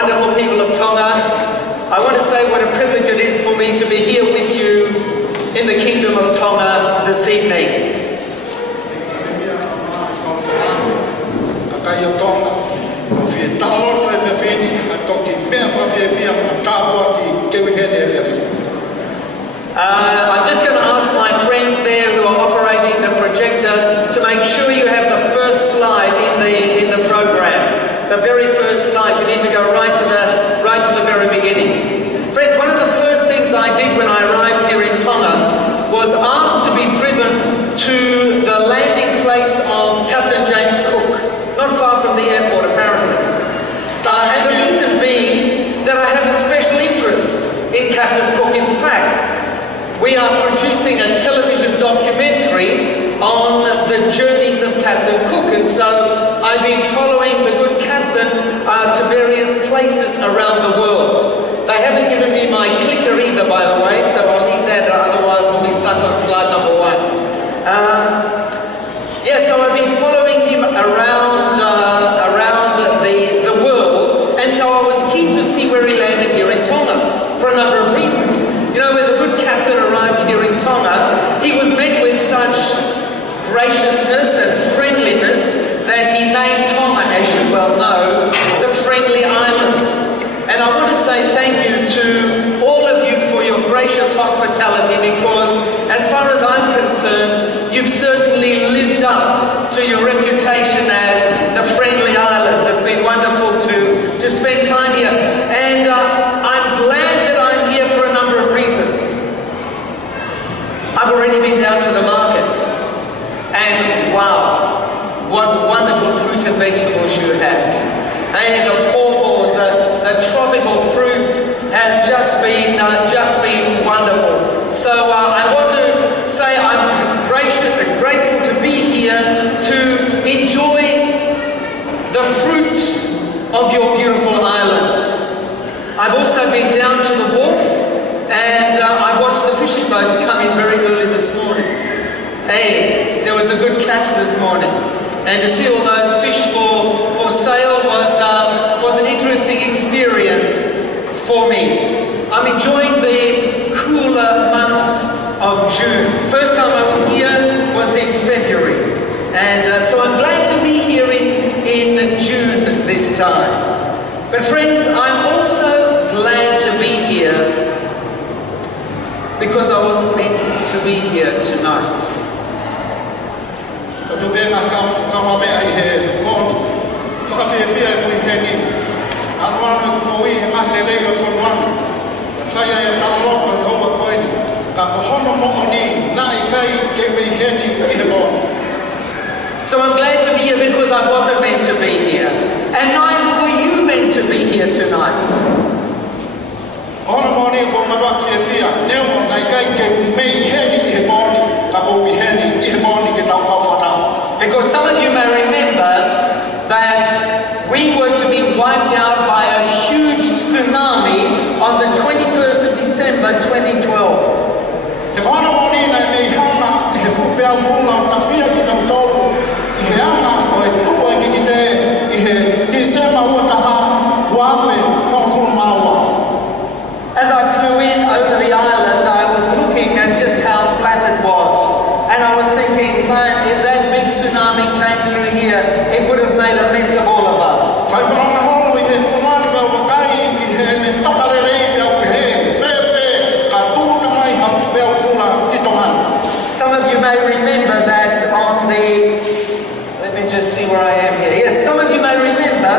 wonderful people of Tonga. I want to say what a privilege it is for me to be here with you in the Kingdom of Tonga this evening. I'm just going to ask my friends there who are operating the projector to make sure you have the first slide in the program. The very first slide. You need to go right to the very beginning. Friends, one of the first things I did when I arrived here in Tonga was asked to be driven to the landing place of Captain James Cook, not far from the airport apparently. And the reason being that I have a special interest in Captain Cook. In fact, we are producing a television documentary on the journeys of Captain Cook, and so I've been following the good captain to various places around the world. They haven't given me my clicker either, by the way, so I'll need that, otherwise we'll be stuck on slide number 1. So I've been following him around the world, and so I was keen to see where he landed here in Tonga for a number of reasons. You know, when the good captain arrived here in Tonga, he was met with such graciousness and friendliness that he named Tonga, as you well know, the Friendly Islands. And I want to say thank you to all of you for your gracious hospitality, because as far as I'm concerned, you've certainly lived up to your reputation as the Friendly Islands. It's been wonderful to spend time here. And I'm glad that I'm here for a number of reasons. I've already been down to the market, and wow, what wonderful fruit and vegetables you have. And the pawpaws, the tropical fruits have just been wonderful. So I want to say I'm grateful to be here to enjoy the fruits of your beautiful island. I've also been down to the wharf, and I watched the fishing boats come in very early this morning. Hey, there was a good catch this morning, and to see all those fish for sale was an interesting experience for me. I'm enjoying the cooler month of June. First time I was here was in February, and so I'm glad to be here in June this time. But friends, I'm also glad to be here because I wasn't meant to be here tonight. So I'm glad to be here because I wasn't meant to be here. And neither were you meant to be here tonight. Because some of you may remember that we were to be wiped out by a huge tsunami on the 21st of December 2012. As I flew in over the island, I was looking at just how flat it was. And I was thinking, man, if that big tsunami came through here, it would have made a mess of all of us. Some of you may remember that on the, let me just see where I am here. Yes, some of you may remember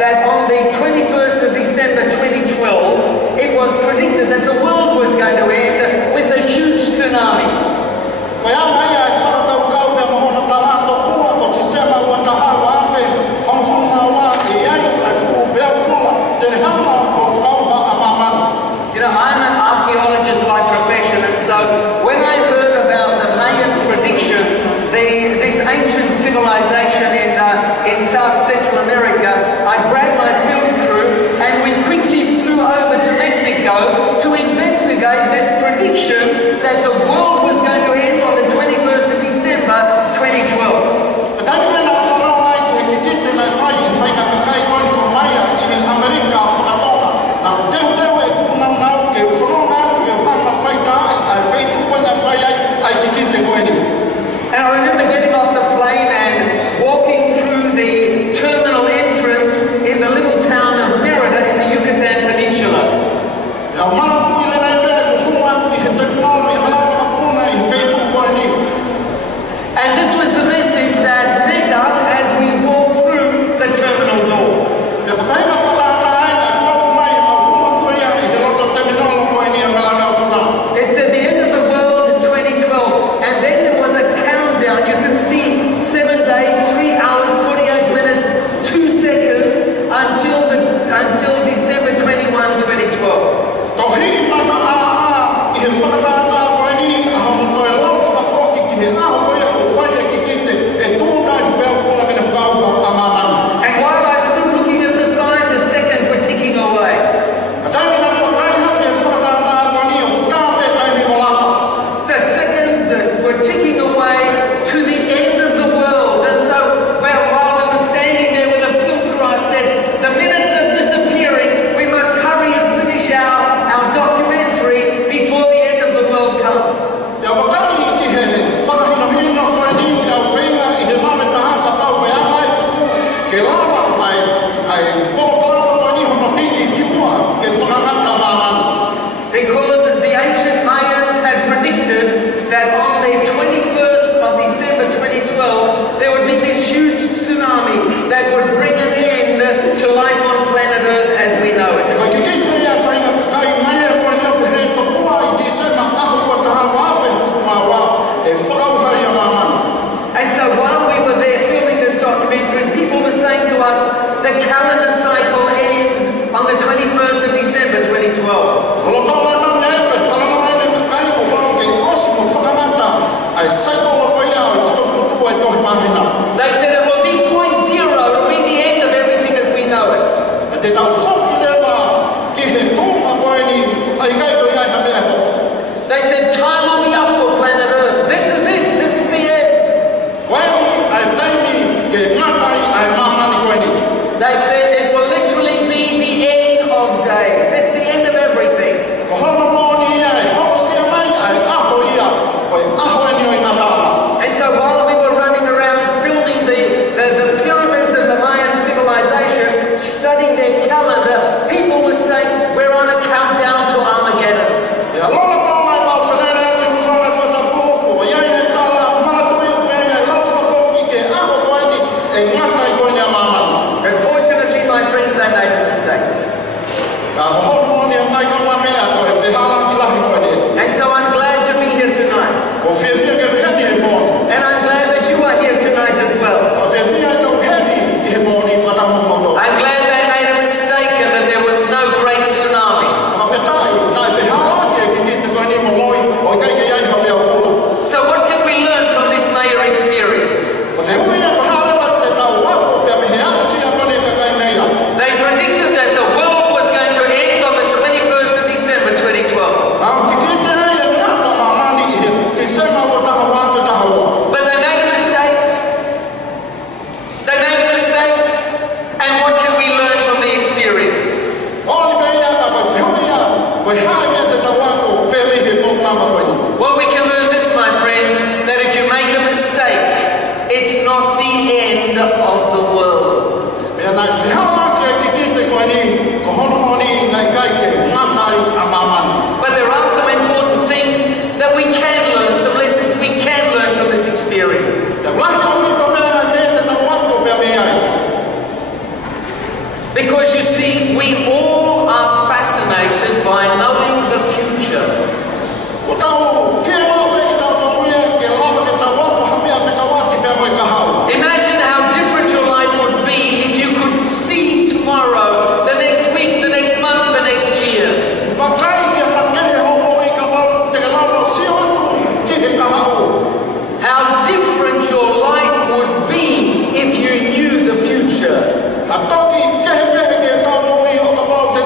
that on the 21st of December 2012, it was predicted that the world was going to end with a huge tsunami. You know, I'm an archaeologist by profession, and so when I heard about the Mayan prediction, this ancient civilization in South Central America, I grabbed my film crew and we quickly flew over to Mexico to investigate this prediction that the world was going to end on the 21st te tau whoki rewa ki he tōma koe ni ai kai koe ai ha mea ho. They said time will be up for planet Earth. This is it. This is the end. Koe ni ai taimi ke ngatai ai mamani koe ni. They said it will literally be the end of days. It's the end of everything. Ko hono mō ni ai hosia mai ai aho ia koe aho e ni o i ngatala. And so while we were running around filming the pyramids of the Mayan civilization, studying their calendar, people were saying, we're on a countdown to Armageddon. Ia lola tōna i mau whanere te usame whatapu o iai e tala manatui o mea e lau whafoki ke aho koe ni e ngatai koe ni a mamani. Unfortunately, my friends, they made a mistake. Ka hono mō ni a mai kaua mea koe whihala ki lahi koe ni. And so I'm glad to be here tonight. Ko whiawhia ke heni e mōni. And I'm glad that you are here tonight as well. Ka whiawhia e tau heni i he mōni whatamu mono. I'm glad they made a mistake and that there was no great tsunami. Whawhetai, nai whihala ke ki te koe ni mo loi o i kai ke iai hapea kula. So what can we learn from this Mayer experience? Ko whihui e paharewa te tau wako pia me he ausi a kone ka kai mea. They predicted that the world was going to end on the 21st of December 2012. Au ki ki te rei e ngata mamani i he December o taha wā whetaha wā. But they made a mistake. They made a mistake. And what can we learn from the experience? Oli mea ka koe whihui a koe hae mea te tau wako pele he pōklama koe ni. Well, we can learn this, my friends, that if you make a mistake, it's not the end of the world. Pea nai whihala ke ki ki te koe ni, ko hono mō ni nai kai ke ngatai a mamani. But there are some important things that we can learn, some lessons we can learn from this experience. Te wlahi o ni to mea nai mea te tau wako pea mea ai. Because you see, we all are fascinated by knowing the future. O tau whiewao e ki tau tomuia ke lava ke tau wako hamea whekawaki pea moe ka hau. Imagine how different your life would be if you could see tomorrow, the next week, the next month, the next year. Wakai ke pakehe homo i ka wau te ke lava o sio atu ki he ka hau. How different your life would be if you knew the future. A toki kehe kehe ke tau moi o ka wau te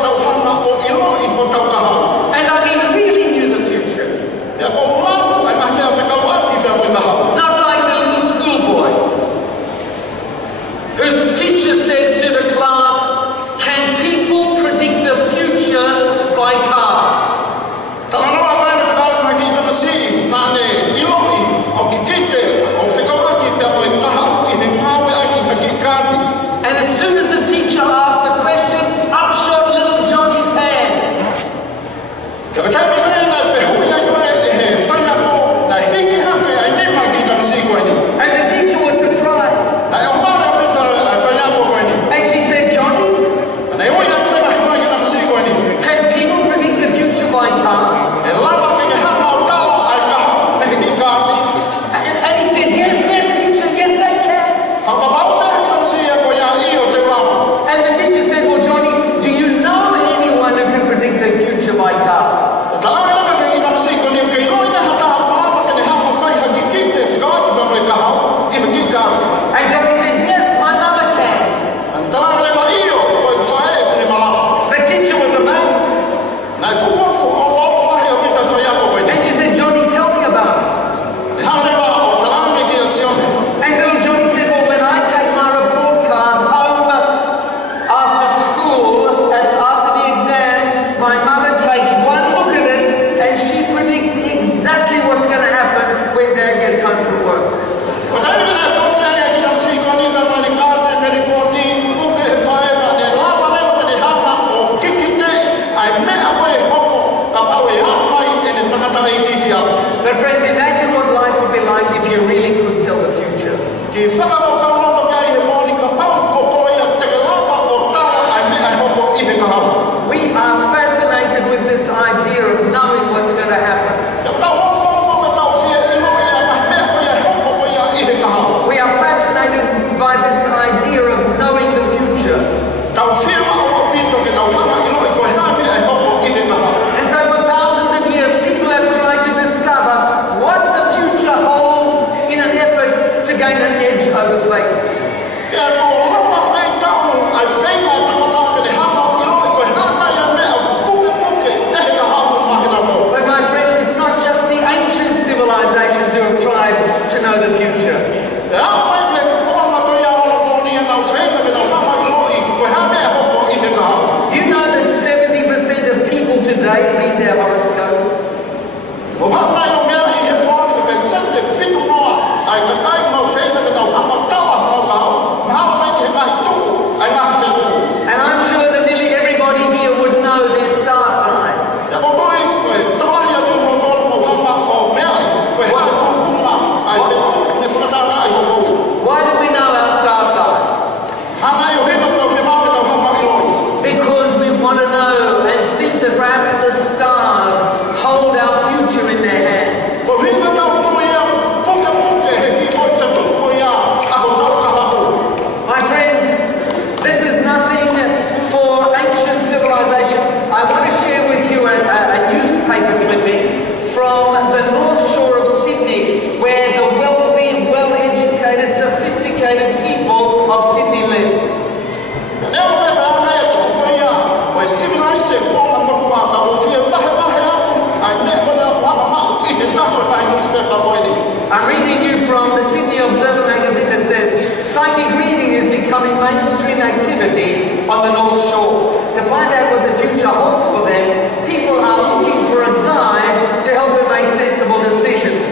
se ponga mo ku ka o fie mahe aku ai me bona wa ma I he tato mai newspaper boy. I'm reading you from the Sydney Observer magazine that says psychic reading is becoming mainstream activity on the North Shore. To find out what the future holds for them, people are looking for a guide to help them make sensible decisions.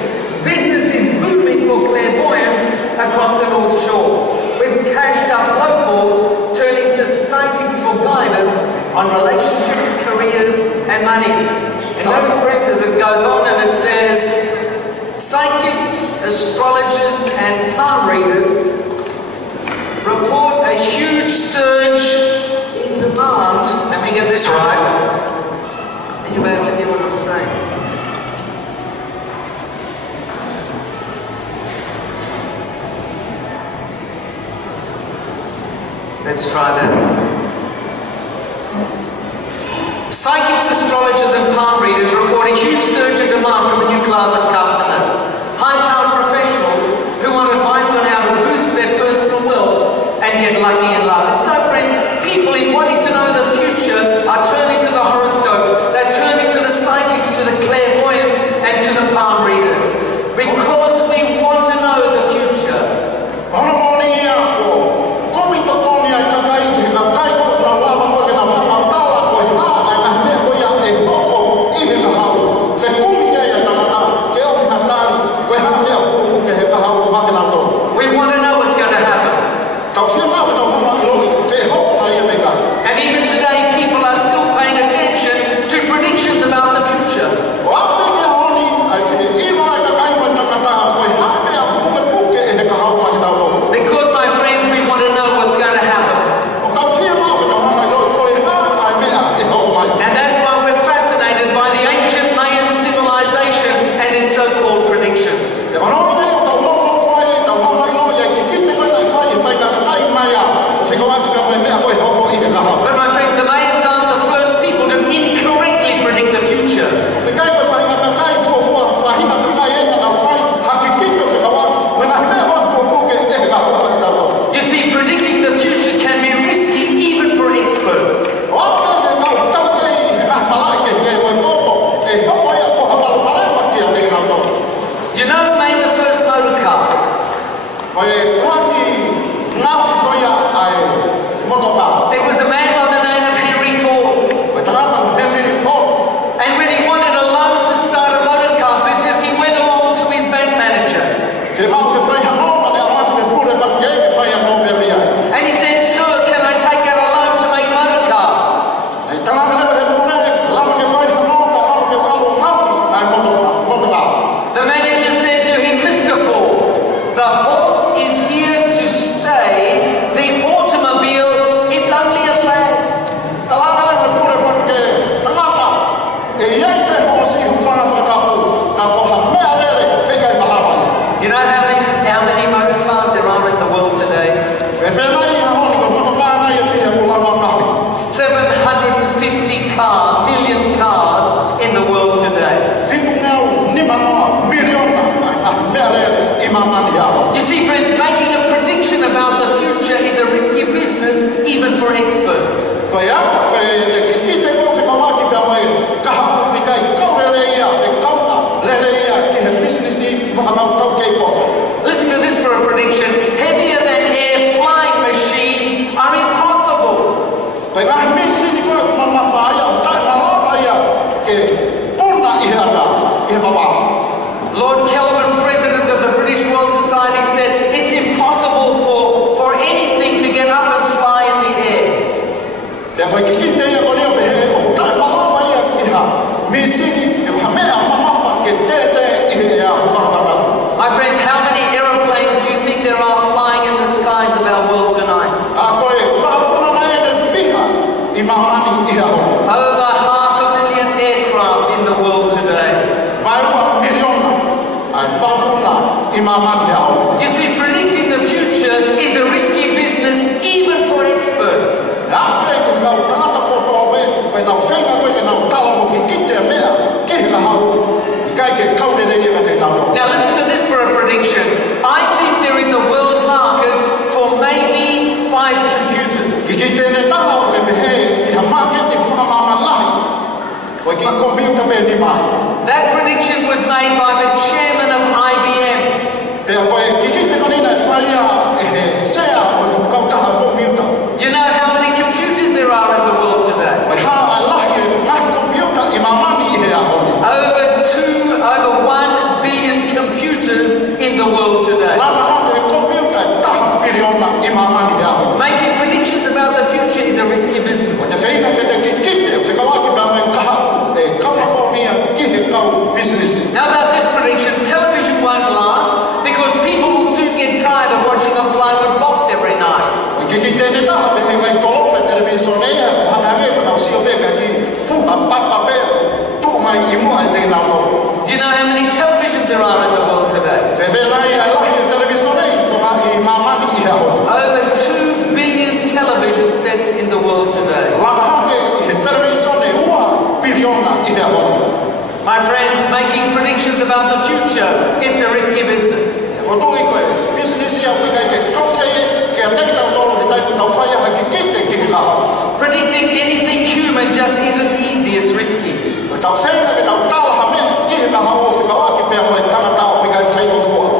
Business is booming for clairvoyance across the North Shore, with cashed up locals turning to psychics for guidance on relationships, careers and money. And notice, friends, as it goes on and it says, psychics, astrologers and palm readers report a huge surge in demand. Let me get this right. Are you able to hear what I'm saying? Let's try that. Psychics, astrologers and palm readers report a huge surge in demand from a new class of customers. High-powered professionals who want advice on how to boost their personal wealth and get lucky in love. And so, friends, people in wanting to know the future are turning to the horoscopes, they're turning to the psychics, to the clairvoyants and to the palm readers. Because we want to know the future. We want to know what's going to happen. And even today, people are still paying attention to predictions about the future. Because, my friends, we want to know what's going to happen. And that's why we're fascinated by the ancient Mayan civilization and its so-called predictions. But my friends, the Mayans aren't the first people to incorrectly predict the future. You see, predicting the future can be risky even for experts. Do you know who made the first motor car? It was a man by the name of Henry Ford. And when he wanted a loan to start a motor car business, he went along to his bank manager. And he said, "Sir, can I take out a loan to make motor cars?" The manager said to him, "Mr. Ford, the horse is here to stay. The automobile, it's only a fad." Do you know how many motor cars there are in the world today? 750 million cars in the world today. You see, friends, making a prediction about the future is a risky business, even for experts. Listen to this for a prediction. Heavier than air flying machines are impossible. Lord Kelvin, president of the British Royal Society, said it's impossible for anything to get up and fly in the air. My friends, how many aeroplanes do you think there are flying in the skies of our world tonight? Over 500,000 aircraft in the world today. You see, predicting the future is a risky business even for experts. Now listen to this for a prediction. I think there is a world market for maybe 5 computers. computer pe ni mai. That prediction was made by the chairman of IBM. Pe ko e kikite ko ni na faia sea o ka ka computer. You know how many computers there are in the world today? Wa ha Allah ke na computer imamani e ha ho. Over 1 billion computers in the world today. La ha ke computer ta billion imamani e ha. Making predictions about the future is a risky business. Wa te feina ke te kikite fe ka wa ki ba me ka ka ko mi ki he ka business. Now about this prediction, television won't last because people will soon get tired of watching a plywood box every night. Kikite ne ta be he kai tolo pe television e ha ha me na si o be ka ki fu pa pe tu mai imu ai te na ko. Do you know how many televisions there are in the world today? Over 2 billion television sets in the world today. My friends, making predictions about the future, it's a risky business. Predicting anything human just isn't easy, it's risky.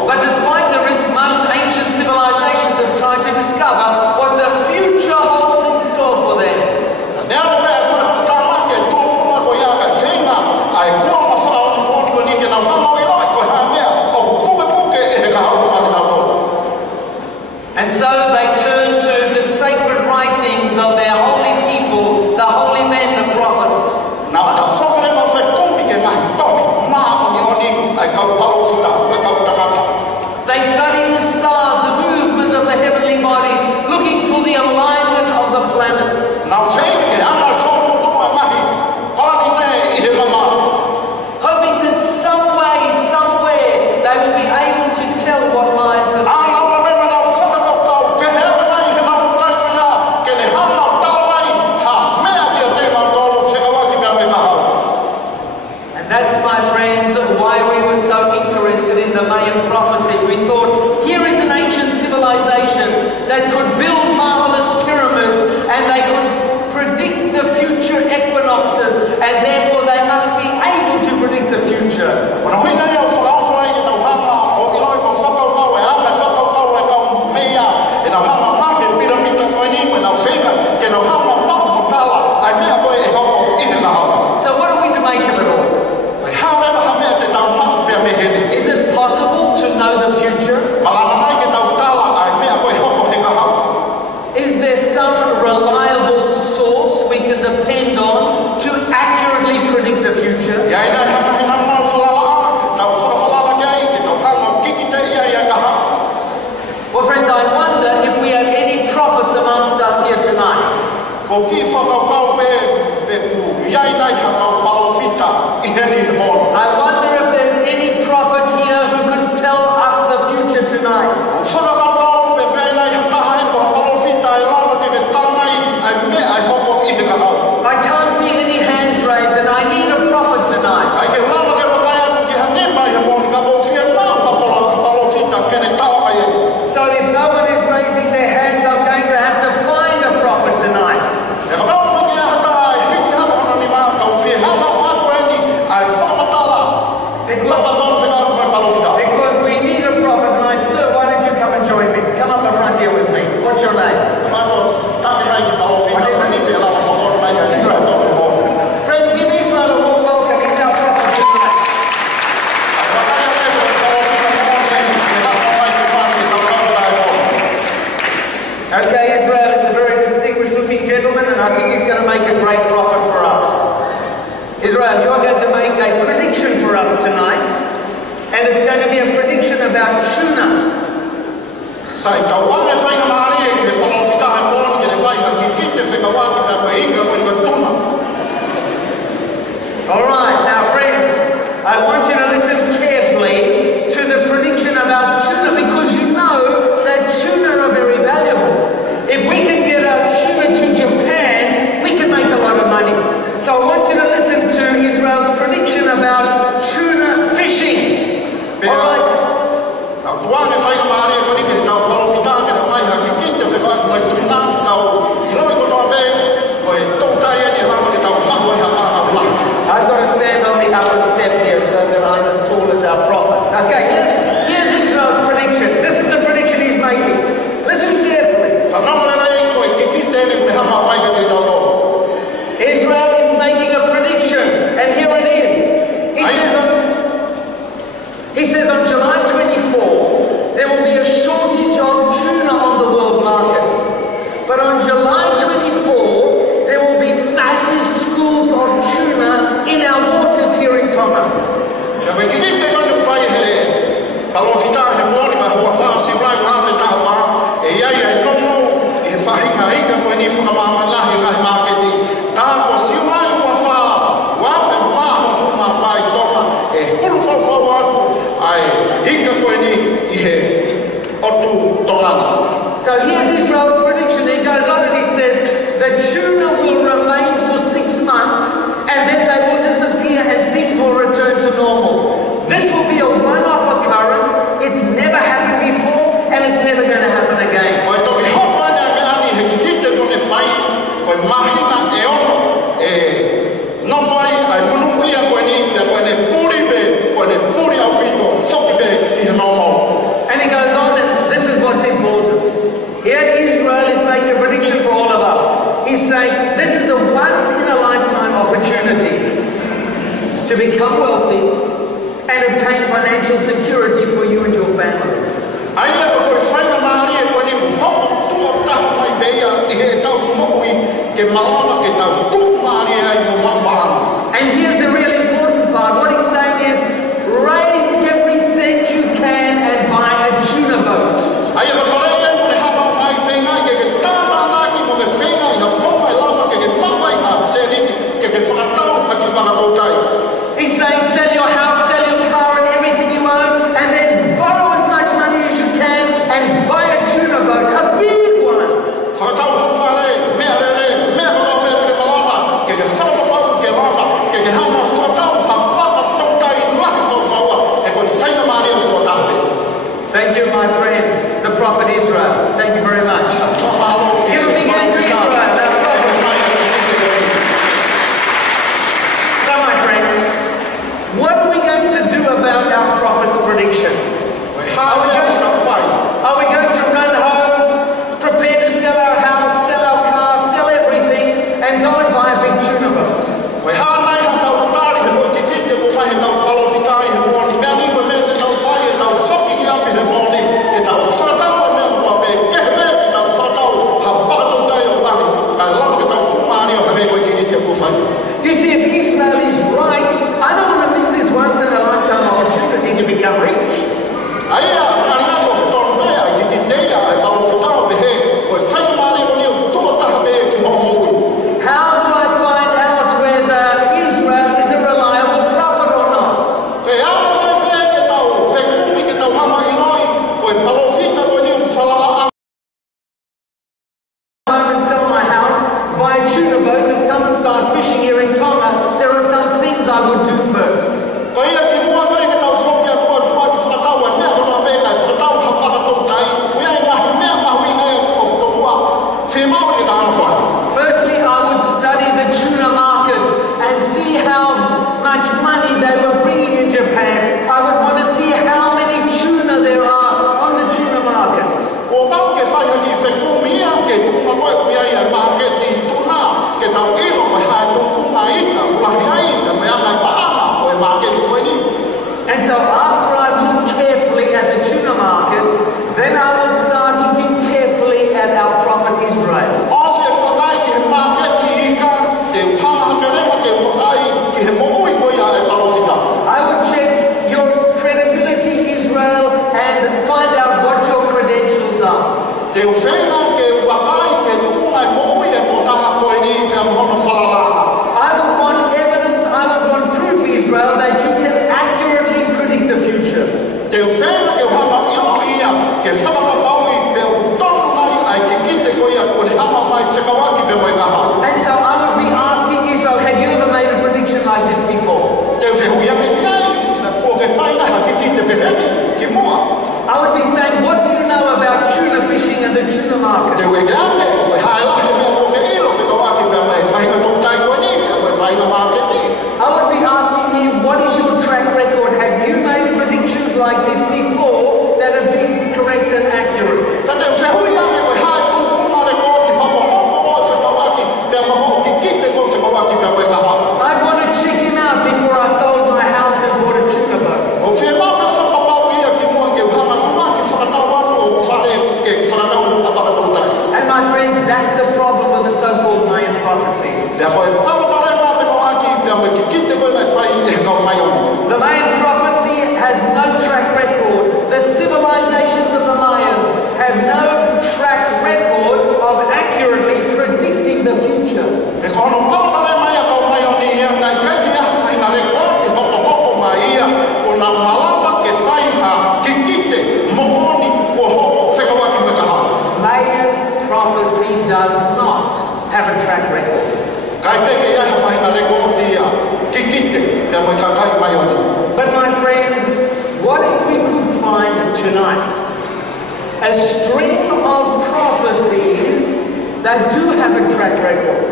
But despite the risk, most ancient civilizations have tried to discover what the future holds in store for them. And so they turn to the sacred writings of their holy people, the holy men, the prophets. They study the stars, the movement of the heavenly bodies, looking for the alignment of the planets. Hoping that some way, somewhere, they will be able to tell what lies ahead. And that's, my friends, why we were so interested in the Mayan prophecy. We thought, here is an ancient civilization that could build marvelous pyramids and they could predict the future equinoxes, and therefore they must be able to predict the future. So what are we to make of it all? Is it possible to know the future? Is there some reliable source we can depend on to accurately predict the future? Well, friends, I wonder if we have any prophets amongst us here tonight. I wonder if there's any prophet here who could tell us the future tonight. I can't see any hands raised, and I need a prophet tonight. So if no one is raising their hands, I'm going to have to find a prophet tonight. Because we need a prophet tonight. Sir, why don't you come and join me? Come up the front here with me. What's your name? Friends, give Israel a warm welcome. He's our prophet tonight. Okay, Israel is a very distinguished looking gentleman, and I think he's going to make a great prophet for us. Israel, you're going to make a prediction for us tonight, and it's going to be a prediction about tuna. All right, now friends, I want you to listen carefully to the prediction about tuna, because you know that tuna are very valuable. If we can get a tuna to Japan, we can make a lot of money. So I want you to listen to Israel's prediction about tuna fishing. All right. no fai ai munu ia koe ni ia koe ne puri be koe ne puri au pito whoki be ki no mo. And he goes on, and this is what's important. Here Israel is making a prediction for all of us. He's saying this is a once in a lifetime opportunity to become wealthy and obtain financial security for you and your family. Aia ko foi whainga maari e koe ni hopo tua tahu mai beia i he tau mokui ke malama ke tau tu maari ai mo mapahama. And here's the really important part. What he's saying is, raise every cent you can and buy a tuna boat. Aia ka whare e mo ne hama mai whenga ke tāna naki mo ke whenga i na whonga i lama ke mawai na seriti ke whakatau haki whakatautai. He's saying, sell your house, sell your car and everything you own, and then borrow as much money as you can and buy a tuna boat, a big one. Whakatau ha whare, mea rere, mea whakau mea te malama, ke whakapau ke lama, ke hama whakau ha whakatautai lahi whawhaua, e koe whainga maari o tō tāpe. Thank you, my friend, the prophet Israel. Thank you very much. You began to Israel, that's prophet. So, my friends, what are we going to do about our prophet's prediction? Are we going to run home, prepare to sell our house, sell our car, sell everything, and go and buy a big tuna boat? You see, if Israel is right, I don't want to miss this once in a lifetime opportunity to become rich. How do I find out whether Israel is a reliable prophet or not? And sell my house, buy tuna boats and come and start fishing here in Tonga. There are some things I would do first. Firstly, I would study the tuna market and see how much money they were bringing in Japan. I would want to see how many tuna there are on the tuna market. And so after I looked carefully at the tuna market, then I would start looking carefully at our prophet Israel. I would check your credibility, Israel, and find out what your credentials are. I would want evidence, I would want proof, Israel, that you can accurately predict the future. And so I would be asking Israel, have you ever made a prediction like this before? I would be saying, what do you know about tuna fishing and the tuna market? I would be asking him, what is your track record? Have you made predictions like this before that have been correct and accurate? I'd want to check him out before I sold my house and bought a tuna boat. And my friends, that's the problem with the so-called Mayan prophecy. The Mayan prophecy has no track record. The civilizations of the Mayans have no track record of accurately predicting the future. Mayan prophecy does not have a track record. But my friends, what if we could find tonight a string of prophecies that do have a track record?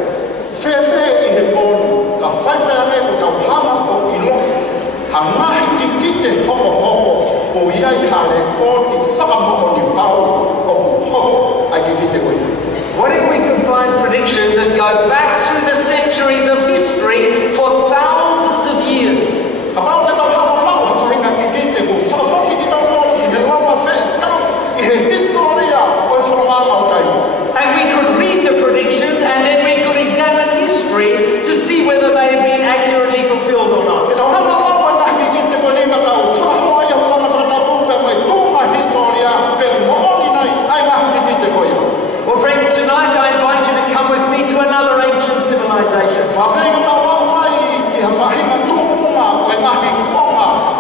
ngahi kikite hoko hoko ko iai hale ko ti whakamoho ni pau o hoko ai kikite ko ia. What if we could find predictions that go back through the centuries of history for thousands of years? Kapau te tau hama mau ha whahinga kikite ko whakawhaki ki tau mori ki he lama whe tau i he historia o e whakamama o tai. And we could read the predictions and then we could examine history to see whether they have been accurately fulfilled or not. E tau hama mau e nahi kikite ko ni matau whakahoa ia whanawhakatapu pe mai tūma historia pe mooni nai ai nahi kikite ko ia. Well, friends, tonight I invite you to come with me to another ancient civilization. Whawhenga tau au mai ki ha whahinga tūpunga o e ngahi konga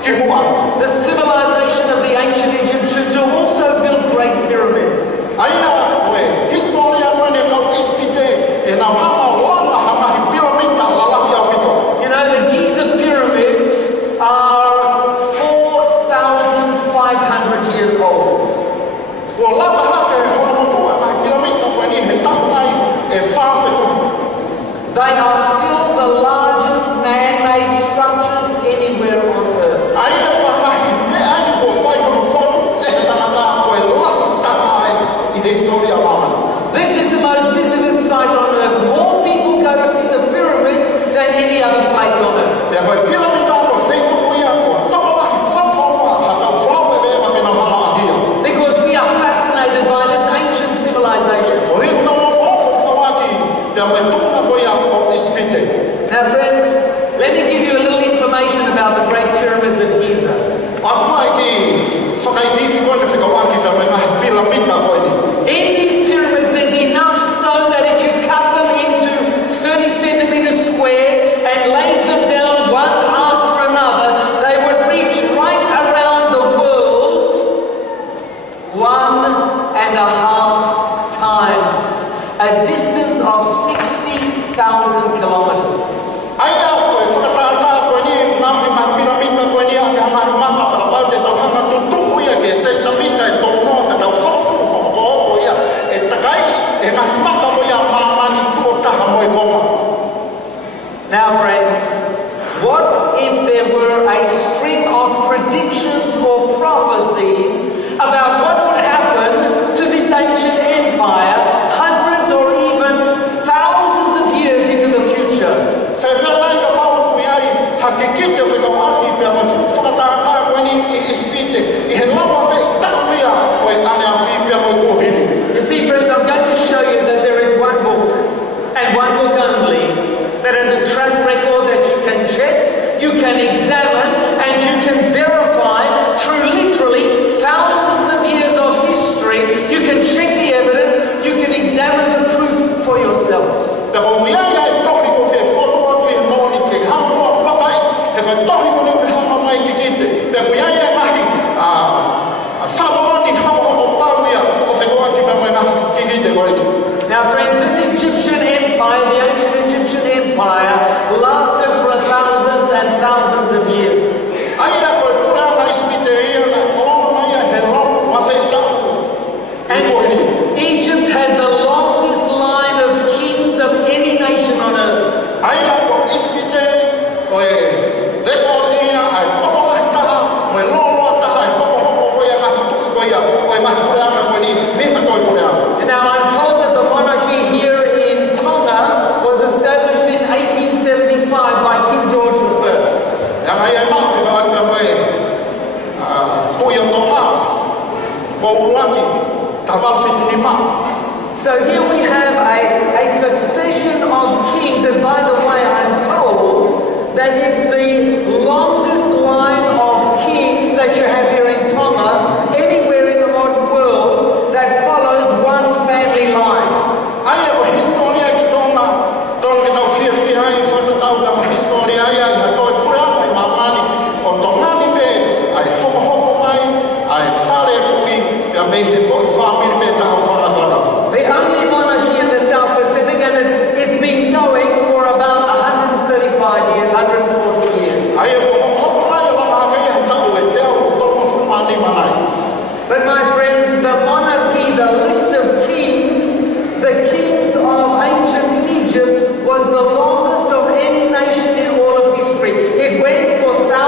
ki mua. The civilization of the ancient Egyptians who also built great pyramids. Aia koe, historia koe ne kau ispite e nau hama langa ha ngahi piramida lalahi au hito. You know, the Giza pyramids are 4,500 years old. Ko lava hake he kona motua ngahi piramida koe ni he tau nai e whawhetu. They are still the largest man-made structures anywhere on earth. Aia koe ngahi me aini ko whai kono whonu e he tangata koe laka tanga ai I he historia mama. This is the most visited site on earth. More people go to see the pyramids than any other place on earth. Pea koe piramida ko whetu kuia ko tapalahi whawhaua ha tau whaue vewa pena mama ahia. Because we are fascinated by this ancient civilization. O hiu tau mo whawha whawaki pea koe tūna koia o ispite. Now friends, let me give you a little information about the Great Pyramids of Giza. Aku mai ki whakaitiki koe ne whikawaki pea koe ngahi piramida koe ni. In these pyramids, there's enough stone that if you cut them into 30 centimeters square and laid them down one after another, they would reach right around the world 1.5 times, a distance of 60,000 kilometers. Aia koe whakatata koe ni ngahi ngahi piramida koe ni a te hangahi maka parapau te tau hanga tutuku ia ke sentamita e tono ka tau whautu o ia e takai e ngahi maka mo ia mamani tuotaha mo e konga. Now friends, what if there were a string of predictions or prophecies about what would happen to this ancient empire hundreds or even thousands of years into the future? Whewhelai ka pau kui ai hakikite whikawaki pea mai whakatata koe ni I ispite I he lawa whei takuia koe ane a whi pea moi kuhini. You see, friends, I'm going to show you that there is one book, and one book only, that has a track record that you can check, you can examine, and you can verify through literally thousands of years of history. You can check the evidence, you can examine the truth for yourself. Pea ko kui ai ai tohi ko whee whotua kui he moni ke hangoa whakai he koe tohi ko ni ure hama mai ki kite. Pea kui ai ai mahi whamamani hama o pauia o whekoaki pea mai ngahi ki kite koe ni. Now, friends, this Egyptian empire, the ancient Egyptian empire, lasted for thousands and thousands of years. Aia koe pura na ispite ia na kolona mai he lau wa whee tau. And Egypt had the longest line of kings of any nation on earth. Aia ko ispite koe rekotia ai topolahi taha moe loloa taha e hoko hoko koe a ngahi tuki koe ia koe mahi pureana koe ni miha toi pureana. And now I'm told that the monarchy here in Tonga was established in 1875 by King George I. Ia ngai ai maa whika ai pia koe tui o tonga ko uruaki tawal whitu ni maa. So here we have a succession of kings, and by the way, I'm told that it's the longest line of kings that you have here in Tonga, anywhere in the modern world, that follows one family line. Aia ko historia ki tonga tono ki tau whia whia ai whatatau ka mo historia ai ai hatoi pureana i mamani ko tongani me ai hoko hoko mai ai whare kui pia mei he whoi whamiri me taha whana whana. The only monarchy in the South Pacific, and it's been going for about 135 years, 140 years. Aia ko hoko mai o lama haka ia tau e teo tono whumani manai. But my friends, the monarchy, the list of kings, the kings of ancient Egypt was the longest of any nation in all of history. It went for thousands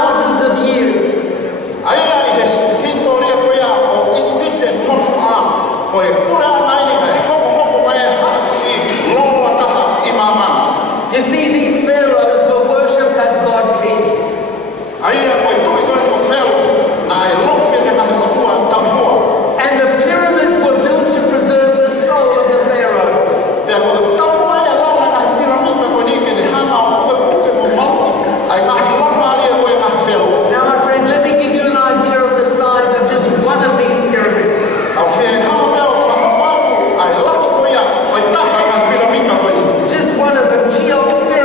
You see, these pharaohs were worshipped as god kings. And the pyramids were built to preserve the soul of the pharaohs. Now, my friend, let me give you an idea of the size of just one of these pyramids. Just one of them, Cheops Pyramid.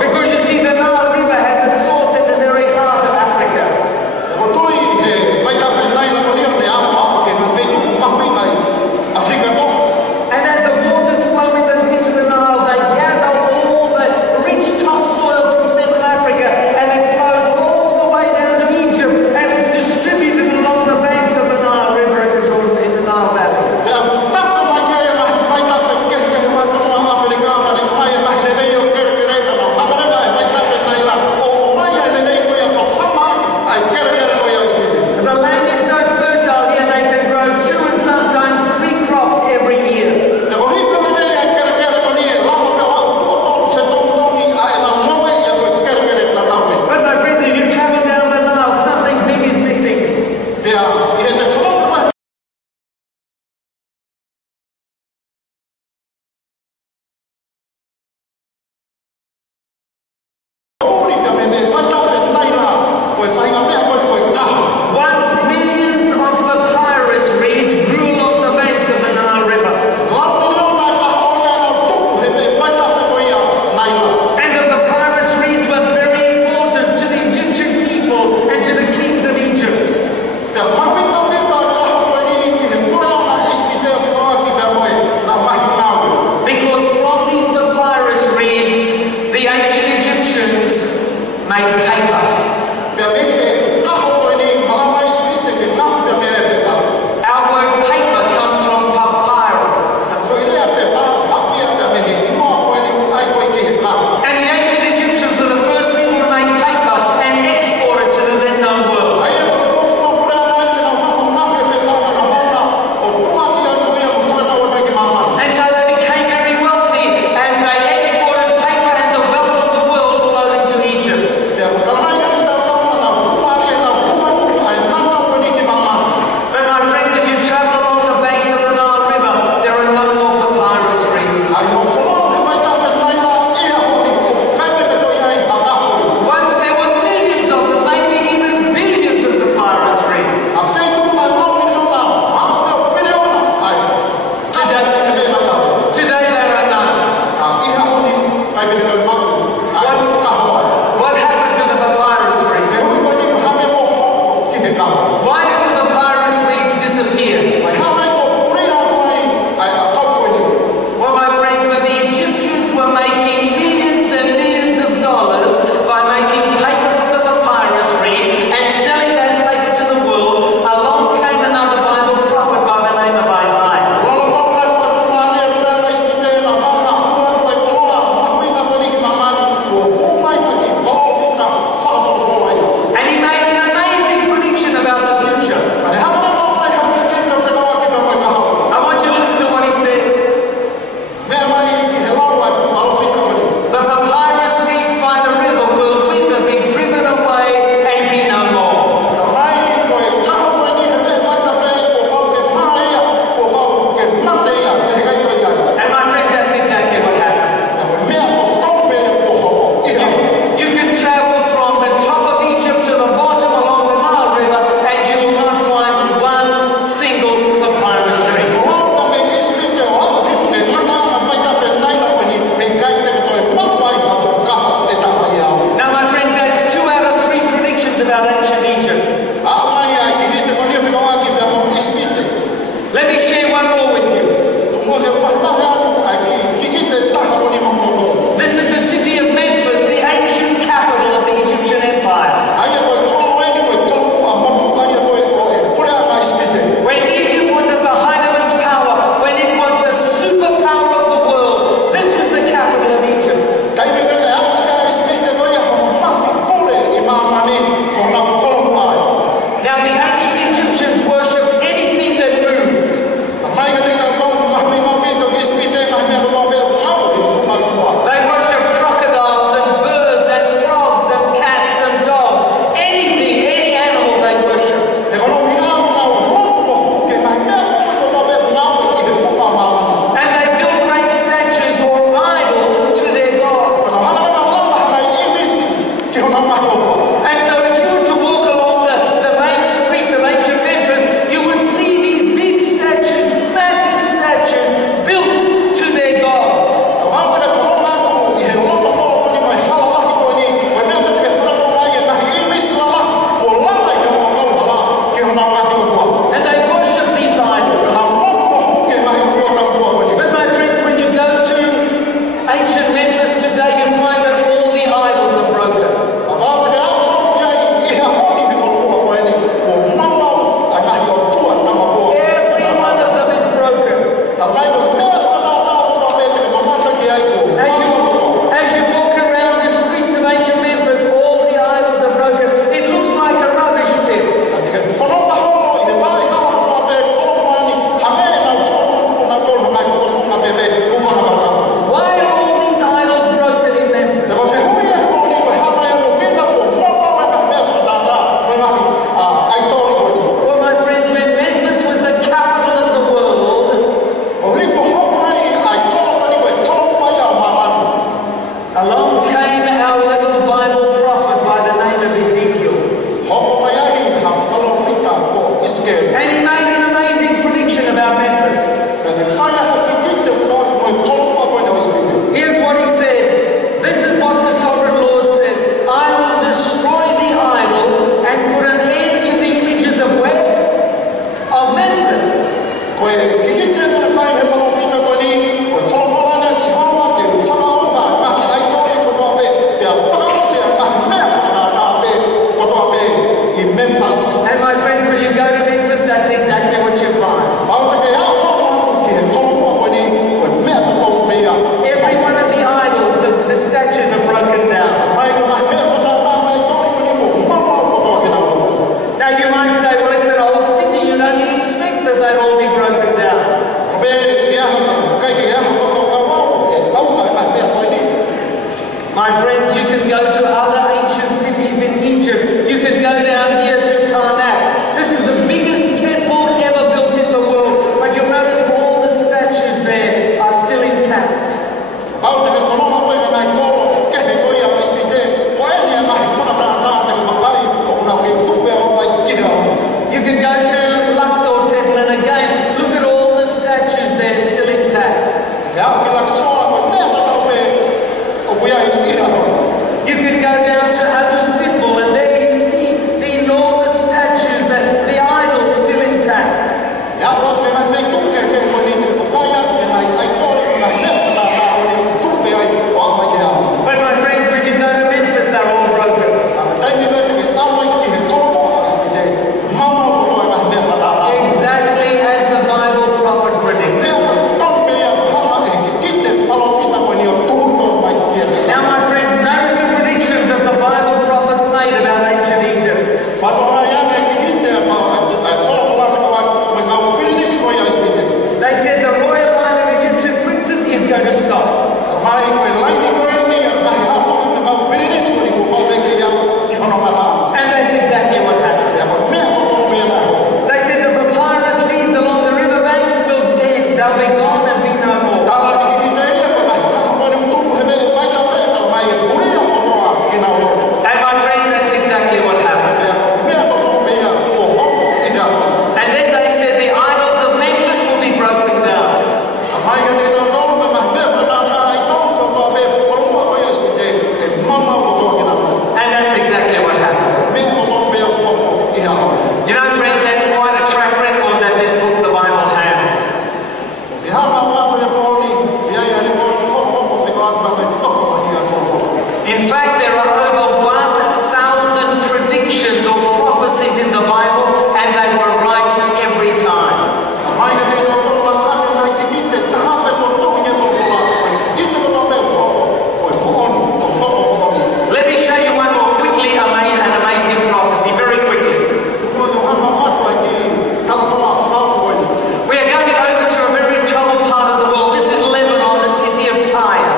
Because you see, the Nile River has its source in the very heart of Africa. And as the waters flow into the Nile, they gather all the rich topsoil from Central Africa, and it flows all the way down to Egypt, and it's distributed along the banks of the Nile River in the Nile Valley. mai koe laini koe ni ai hapo te kau perines ko ni ko pau ke ya ki hono mata. And that's exactly what happened. Ya ko me ko ko me na. They said the papyrus reeds along the riverbank will end, they'll be gone and be no more. Tala ki te ia ko ai ka ko ni tu he me mai ka fe ka mai e kure ya ko toa ki na lo. And my friends, that's exactly what happened. Ya ko me ko ko me ya ko ko ki na. And then they said the idols of Memphis will be broken down. Mai ka te tau tau ka mai me fa na ai tau ko ko me ko ko ko ya su te e mama ko to ki na. And that's exactly what happened. Me ko ko me ko ko ki ha. You know, friends, that's quite a track record that this book, the Bible, has. Si ha ma wa ko e po ni ya ya ni ko ko ko se ko ata me to ko ni a fo fo. In fact, there are over 1,000 predictions or prophecies in the Bible, and they were right every time. Mai ka te tau tau la ha na ki ki te ta fe ko to ni fo fo la. Ki te ko me ko ko ko on ko ko ni. Let me show you one more quickly, an amazing prophecy, very quickly. Mo yo ha ma ma ko ki ta la ma fa fo ni. We are going over to a very troubled part of the world. This is Lebanon, the city of Tyre.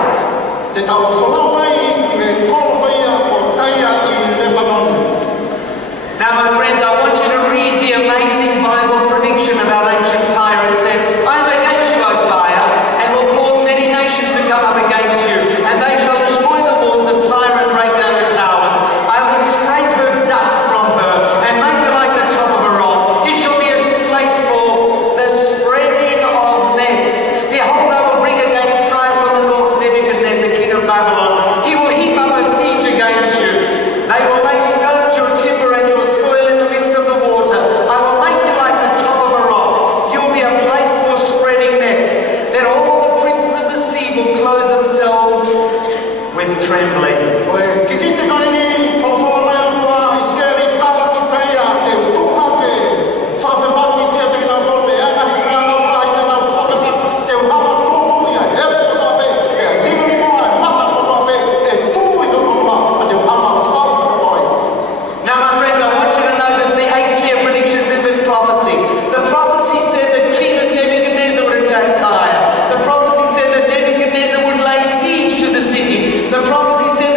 Te tau whana mai ki he kolo mai a o taia i Lebanon. Now, my friends, I want you to read the amazing Bible prediction about ancient Tyre. It says, I am against you, O Tyre, and will cause many nations to come up against you, and they shall destroy the walls of Tyre and break down her towers. I will scrape her dust from her and make her like the top of a rock. It shall be a place for the spreading of nets. Behold, I will bring against Tyre from the north Nebuchadnezzar, king of Babylon. He will heap up a siege against you. They will lay stones your timber and your soil in the midst of the water. I will make you like the top of a rock. You will be a place for spreading nets. Then all the princes of the sea will clothe themselves with trembling. Oe ki ki te kare ni fo fo mai a kua iskeri tala ki taia te tuha ke whawhe maki ki a te na kolpe e nga hi rana ura i te na whawhe maki te uhawa tōku i a hewe kotoa pe e a lima ni moa e mata kotoa pe e tuku i ka whanua a te uhawa whau kotoa i. Now, my friends, I want you to notice the 8-year predictions in this prophecy. The prophecy said that King Nebuchadnezzar would attack Tyre. The prophecy said that Nebuchadnezzar would lay siege to the city. The prophecy said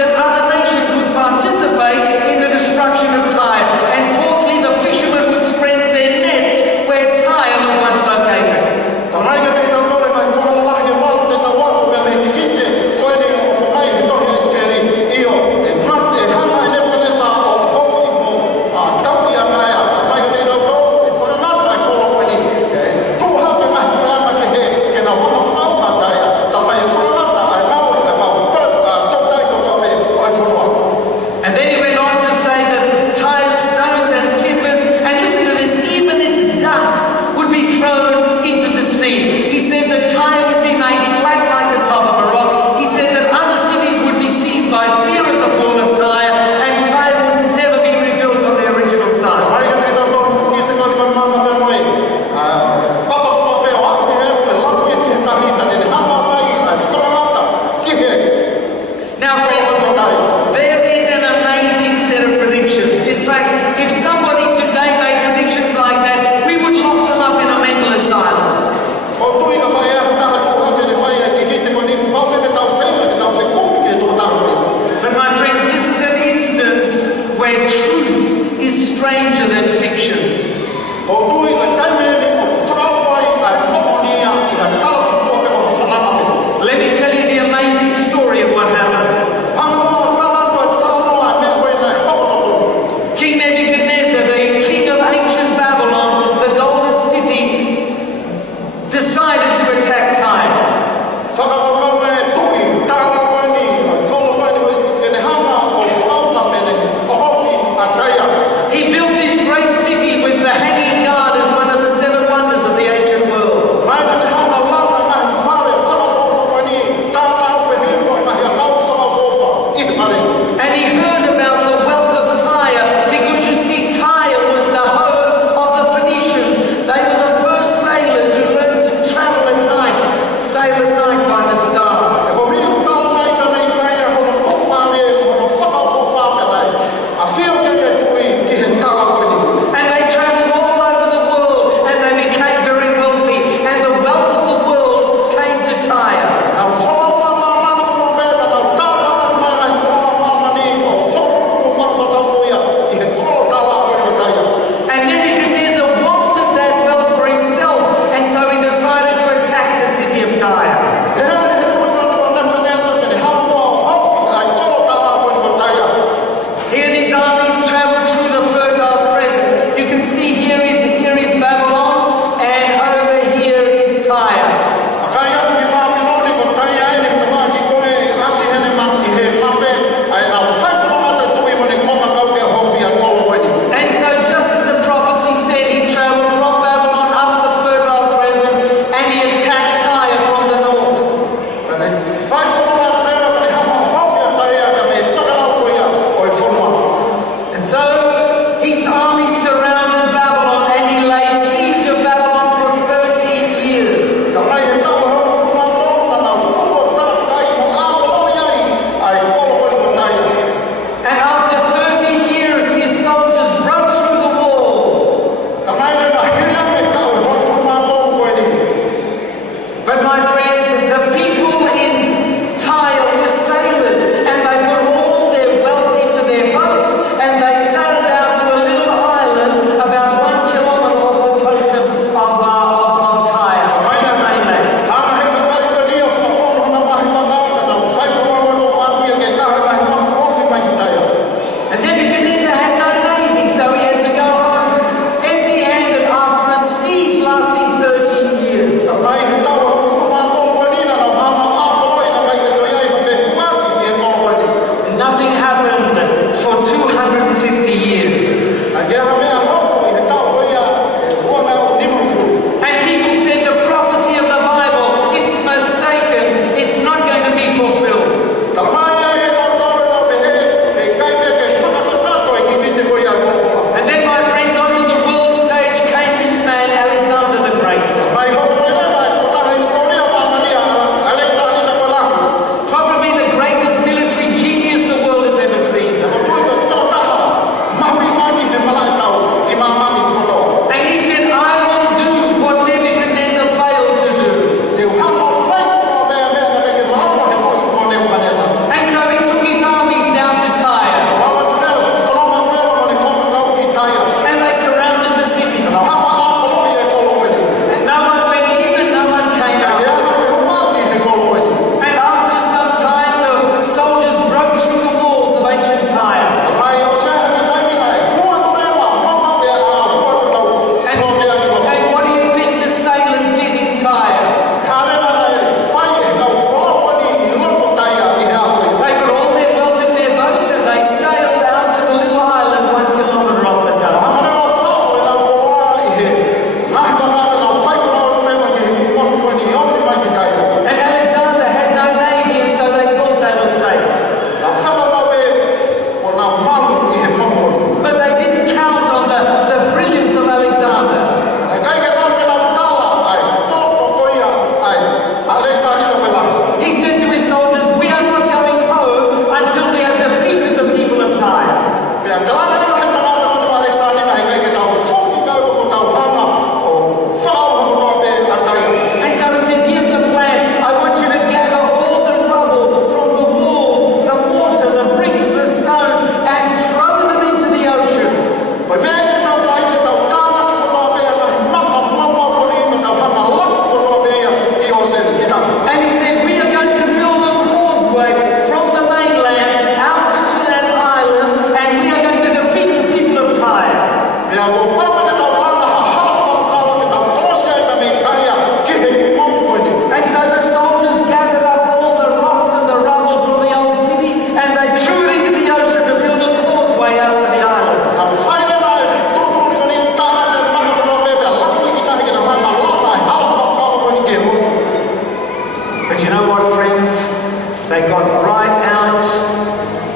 They got right out,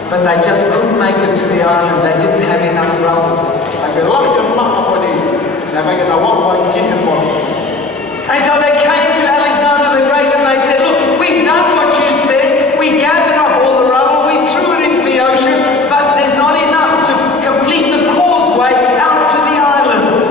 but they just couldn't make it to the island. They didn't have enough rubble. And so they came to Alexander the Great and they said, look, we've done what you said. We gathered up all the rubble, we threw it into the ocean, but there's not enough to complete the causeway out to the island.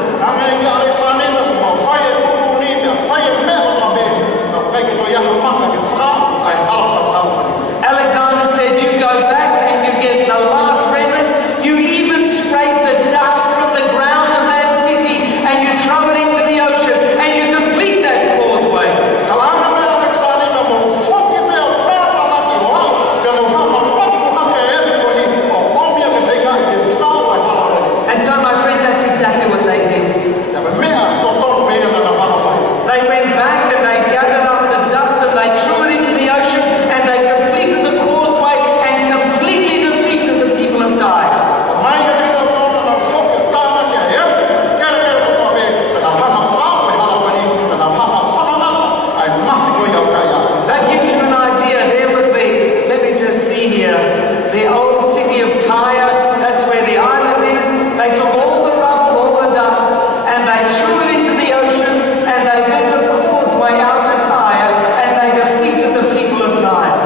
Alexander said, you go back and you get the last remnants. You even scrape the dust from the ground of that city and you throw it into the ocean and you complete that causeway. And so, my friends, that's exactly what they did. They went back and they gathered up the dust and they threw it into the ocean and they completed the causeway and completely defeated the people of Tyre. That gives you an idea. There was let me just see here, the old city of Tyre. That's where the island is. They took all the rubble, all the dust, and they threw it into the ocean, and they built a causeway out to Tyre, and they defeated the people of Tyre.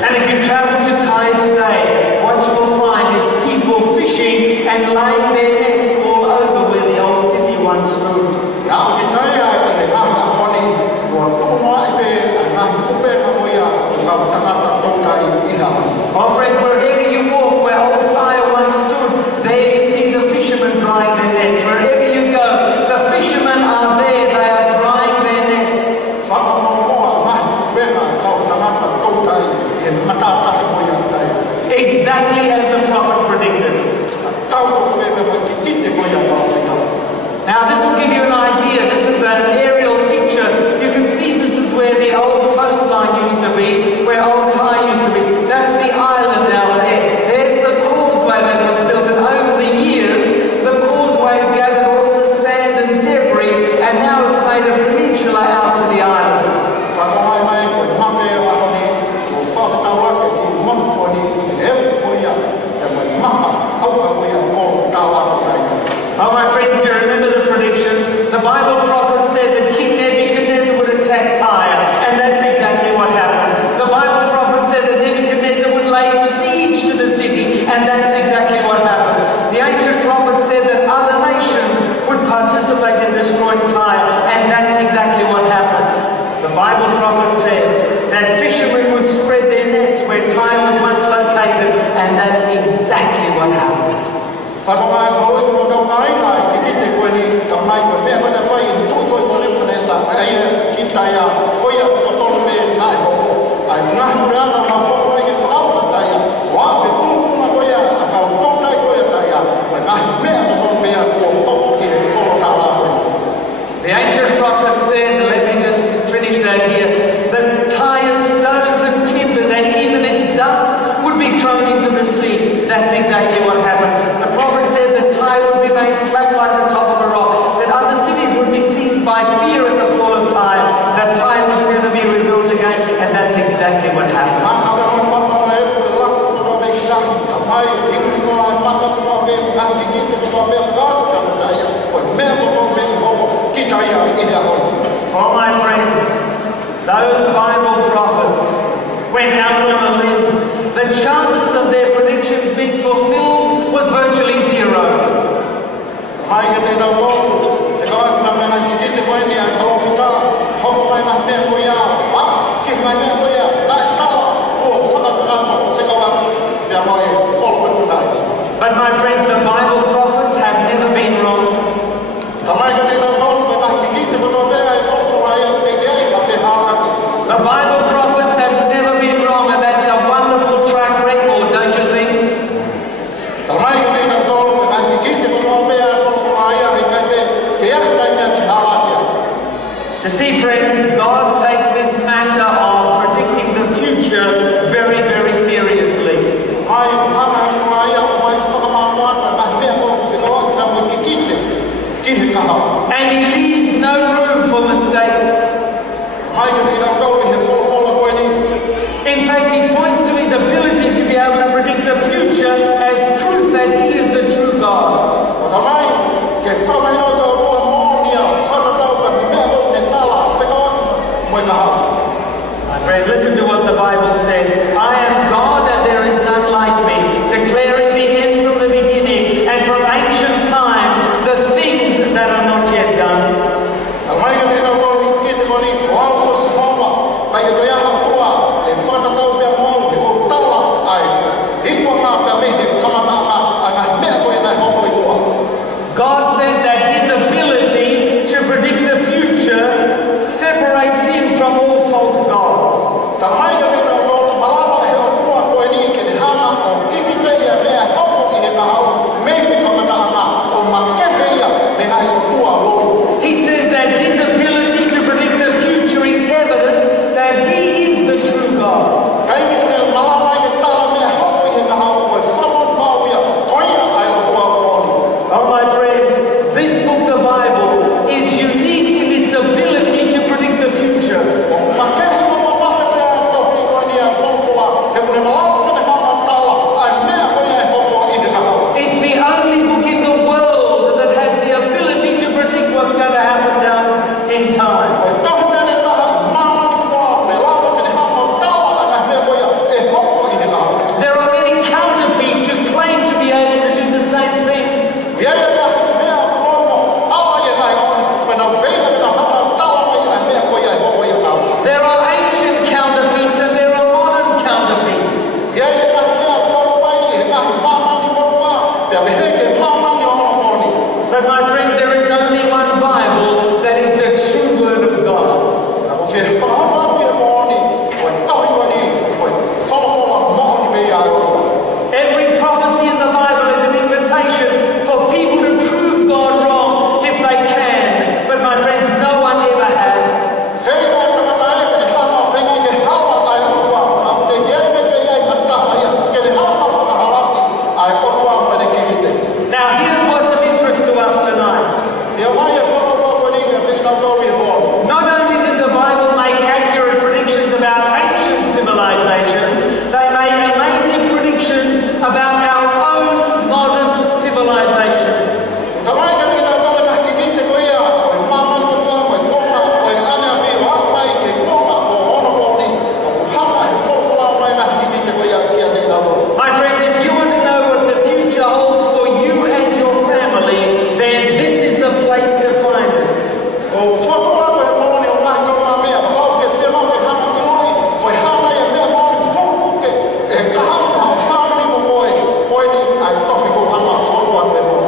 And if you travel to Tyre today, what you will find is people fishing and laying their nets all over where the old city once stood. Well, friends, wherever you walk, where old Tyre once stood, there you see the fishermen drying their nets. Wherever you go, the fishermen are there, they are drying their nets. Exactly as the prophet predicted. Now this will give you an idea. This is an aerial picture. You can see this is where the old coastline used to be, where old Tyre used to be. That's the island down there. There's the causeway that was built, and over the years, the causeway's gathered all the sand and debris, and now it's made a peninsula out to the island. Oh, my friends, do you remember the prediction? The Bible prophet said that King Nebuchadnezzar would attack Tyre, and that's exactly what happened. The Bible prophet said that Nebuchadnezzar would lay siege to the city, and that's exactly what happened. The ancient prophet said that other nations would participate in destroying Tyre, and that's exactly what happened. The Bible prophet said that fishermen would spread their nets where Tyre was once located, and that's exactly what happened. The ancient prophet said, let me just finish that here, that Tyre's stones and timbers and even its dust would be thrown into the sea. That's exactly what happened. The prophet said that Tyre would be made flat like the top of a rock, that other cities would be seized by fear at the fall of Tyre, that Tyre would never be rebuilt again, and that's exactly what happened. Oh, my friends, those Bible prophets went out on a limb. The chances of their predictions being fulfilled was virtually zero. But my friends, the Bible prophets have never been wrong. The Bible prophets have never been wrong, and that's a wonderful track record, don't you think? You see, friends, God takes this matter of predicting the future very, very seriously. Now here's what's of interest to us tonight. Not only did the Bible make accurate predictions about ancient civilizations, they made amazing predictions about our own modern civilization. My friends, if you want to know what the future holds for you and your family, then this is the place to find it.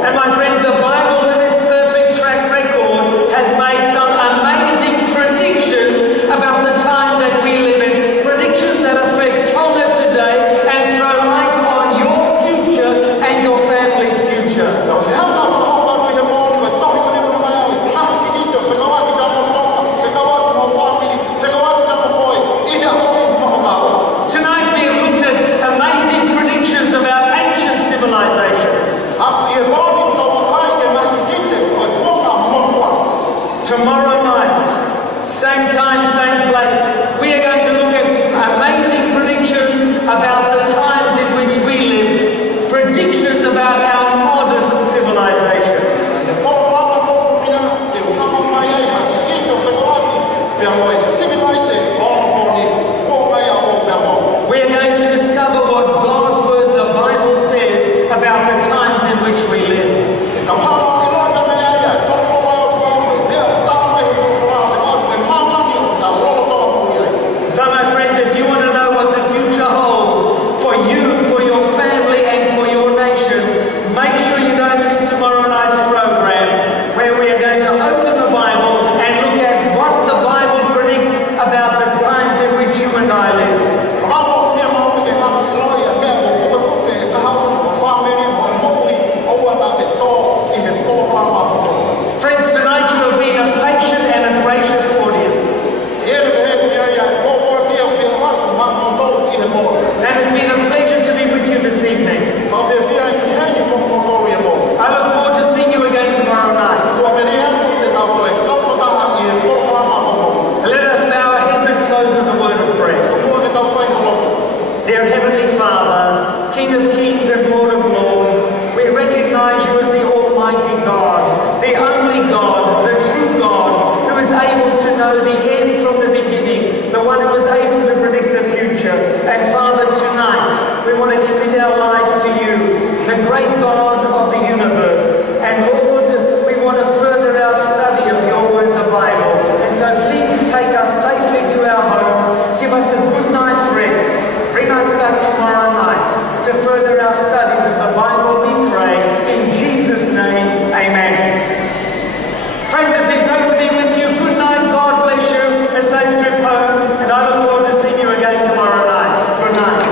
And my friends, the Bible with its perfect track record has made some amazing predictions about the time that we live in. Predictions that affect Tonga today and throw light on your future and your family's future. Tonight we have looked at amazing predictions about ancient civilizations. Tomorrow night, same time, same place, we are going to look at amazing predictions about the times in which we live, predictions about our modern civilization. We are going to discover what God's Word, the Bible, says about the times in which we live. So my friends, if you want to know what the future holds for you, for your family and for your nation, make sure you don't miss tomorrow night's program where we are going to open the Bible and look at what the Bible predicts about the times in which you and I live. Friends, tonight you have been a patient and a gracious audience. And it's been a pleasure to be with you this evening. I look forward to seeing you again tomorrow night. Let us bow our heads and close with a word of prayer. Dear Heavenly Father, King of Kings and Lord of Lords, we recognize you as the Almighty God, the only God, the true God, who is able to know the end from the beginning, the one who is able to predict the future. And Father, tonight we want to commit our lives to you, the great God of the universe. And Lord, we want to further our study of your word, the Bible. And so please take us safely to our homes, give us a good night's rest, bring us back tomorrow night to further our studies of the Bible, we pray. In Jesus' name, amen. Friends, it's been great to be with you. Good night. God bless you. A safe trip home. And I look forward to seeing you again tomorrow night. Good night.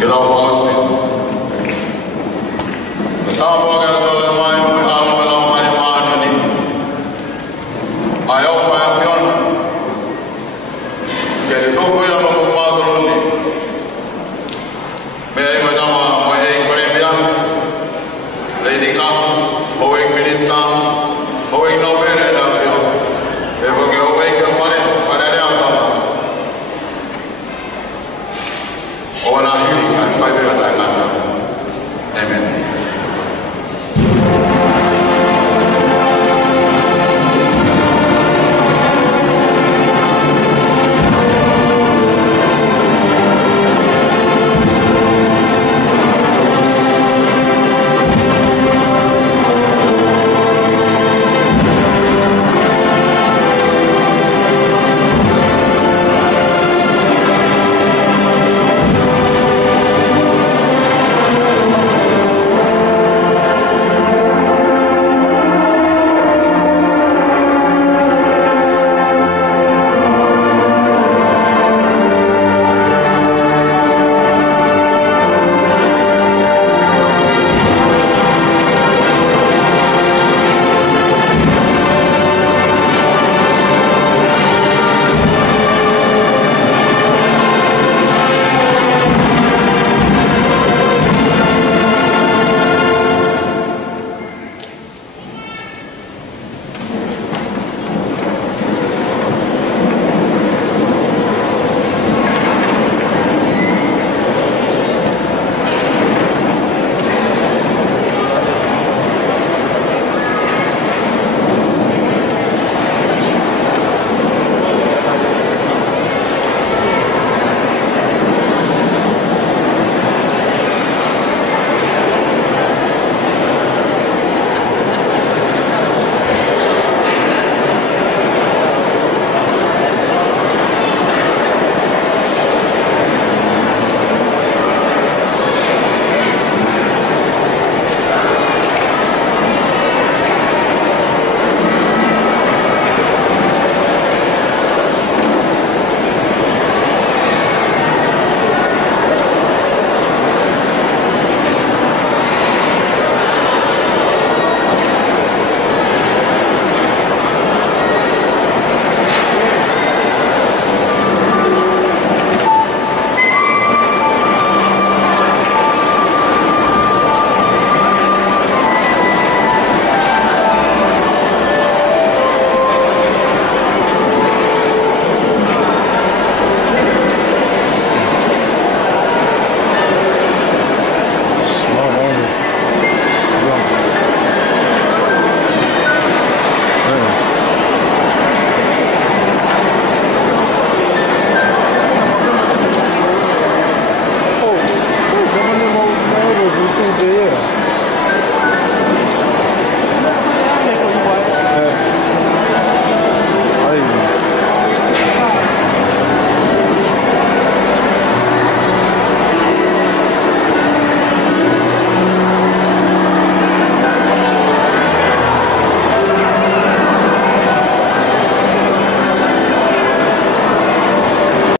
Queda o voce. Então,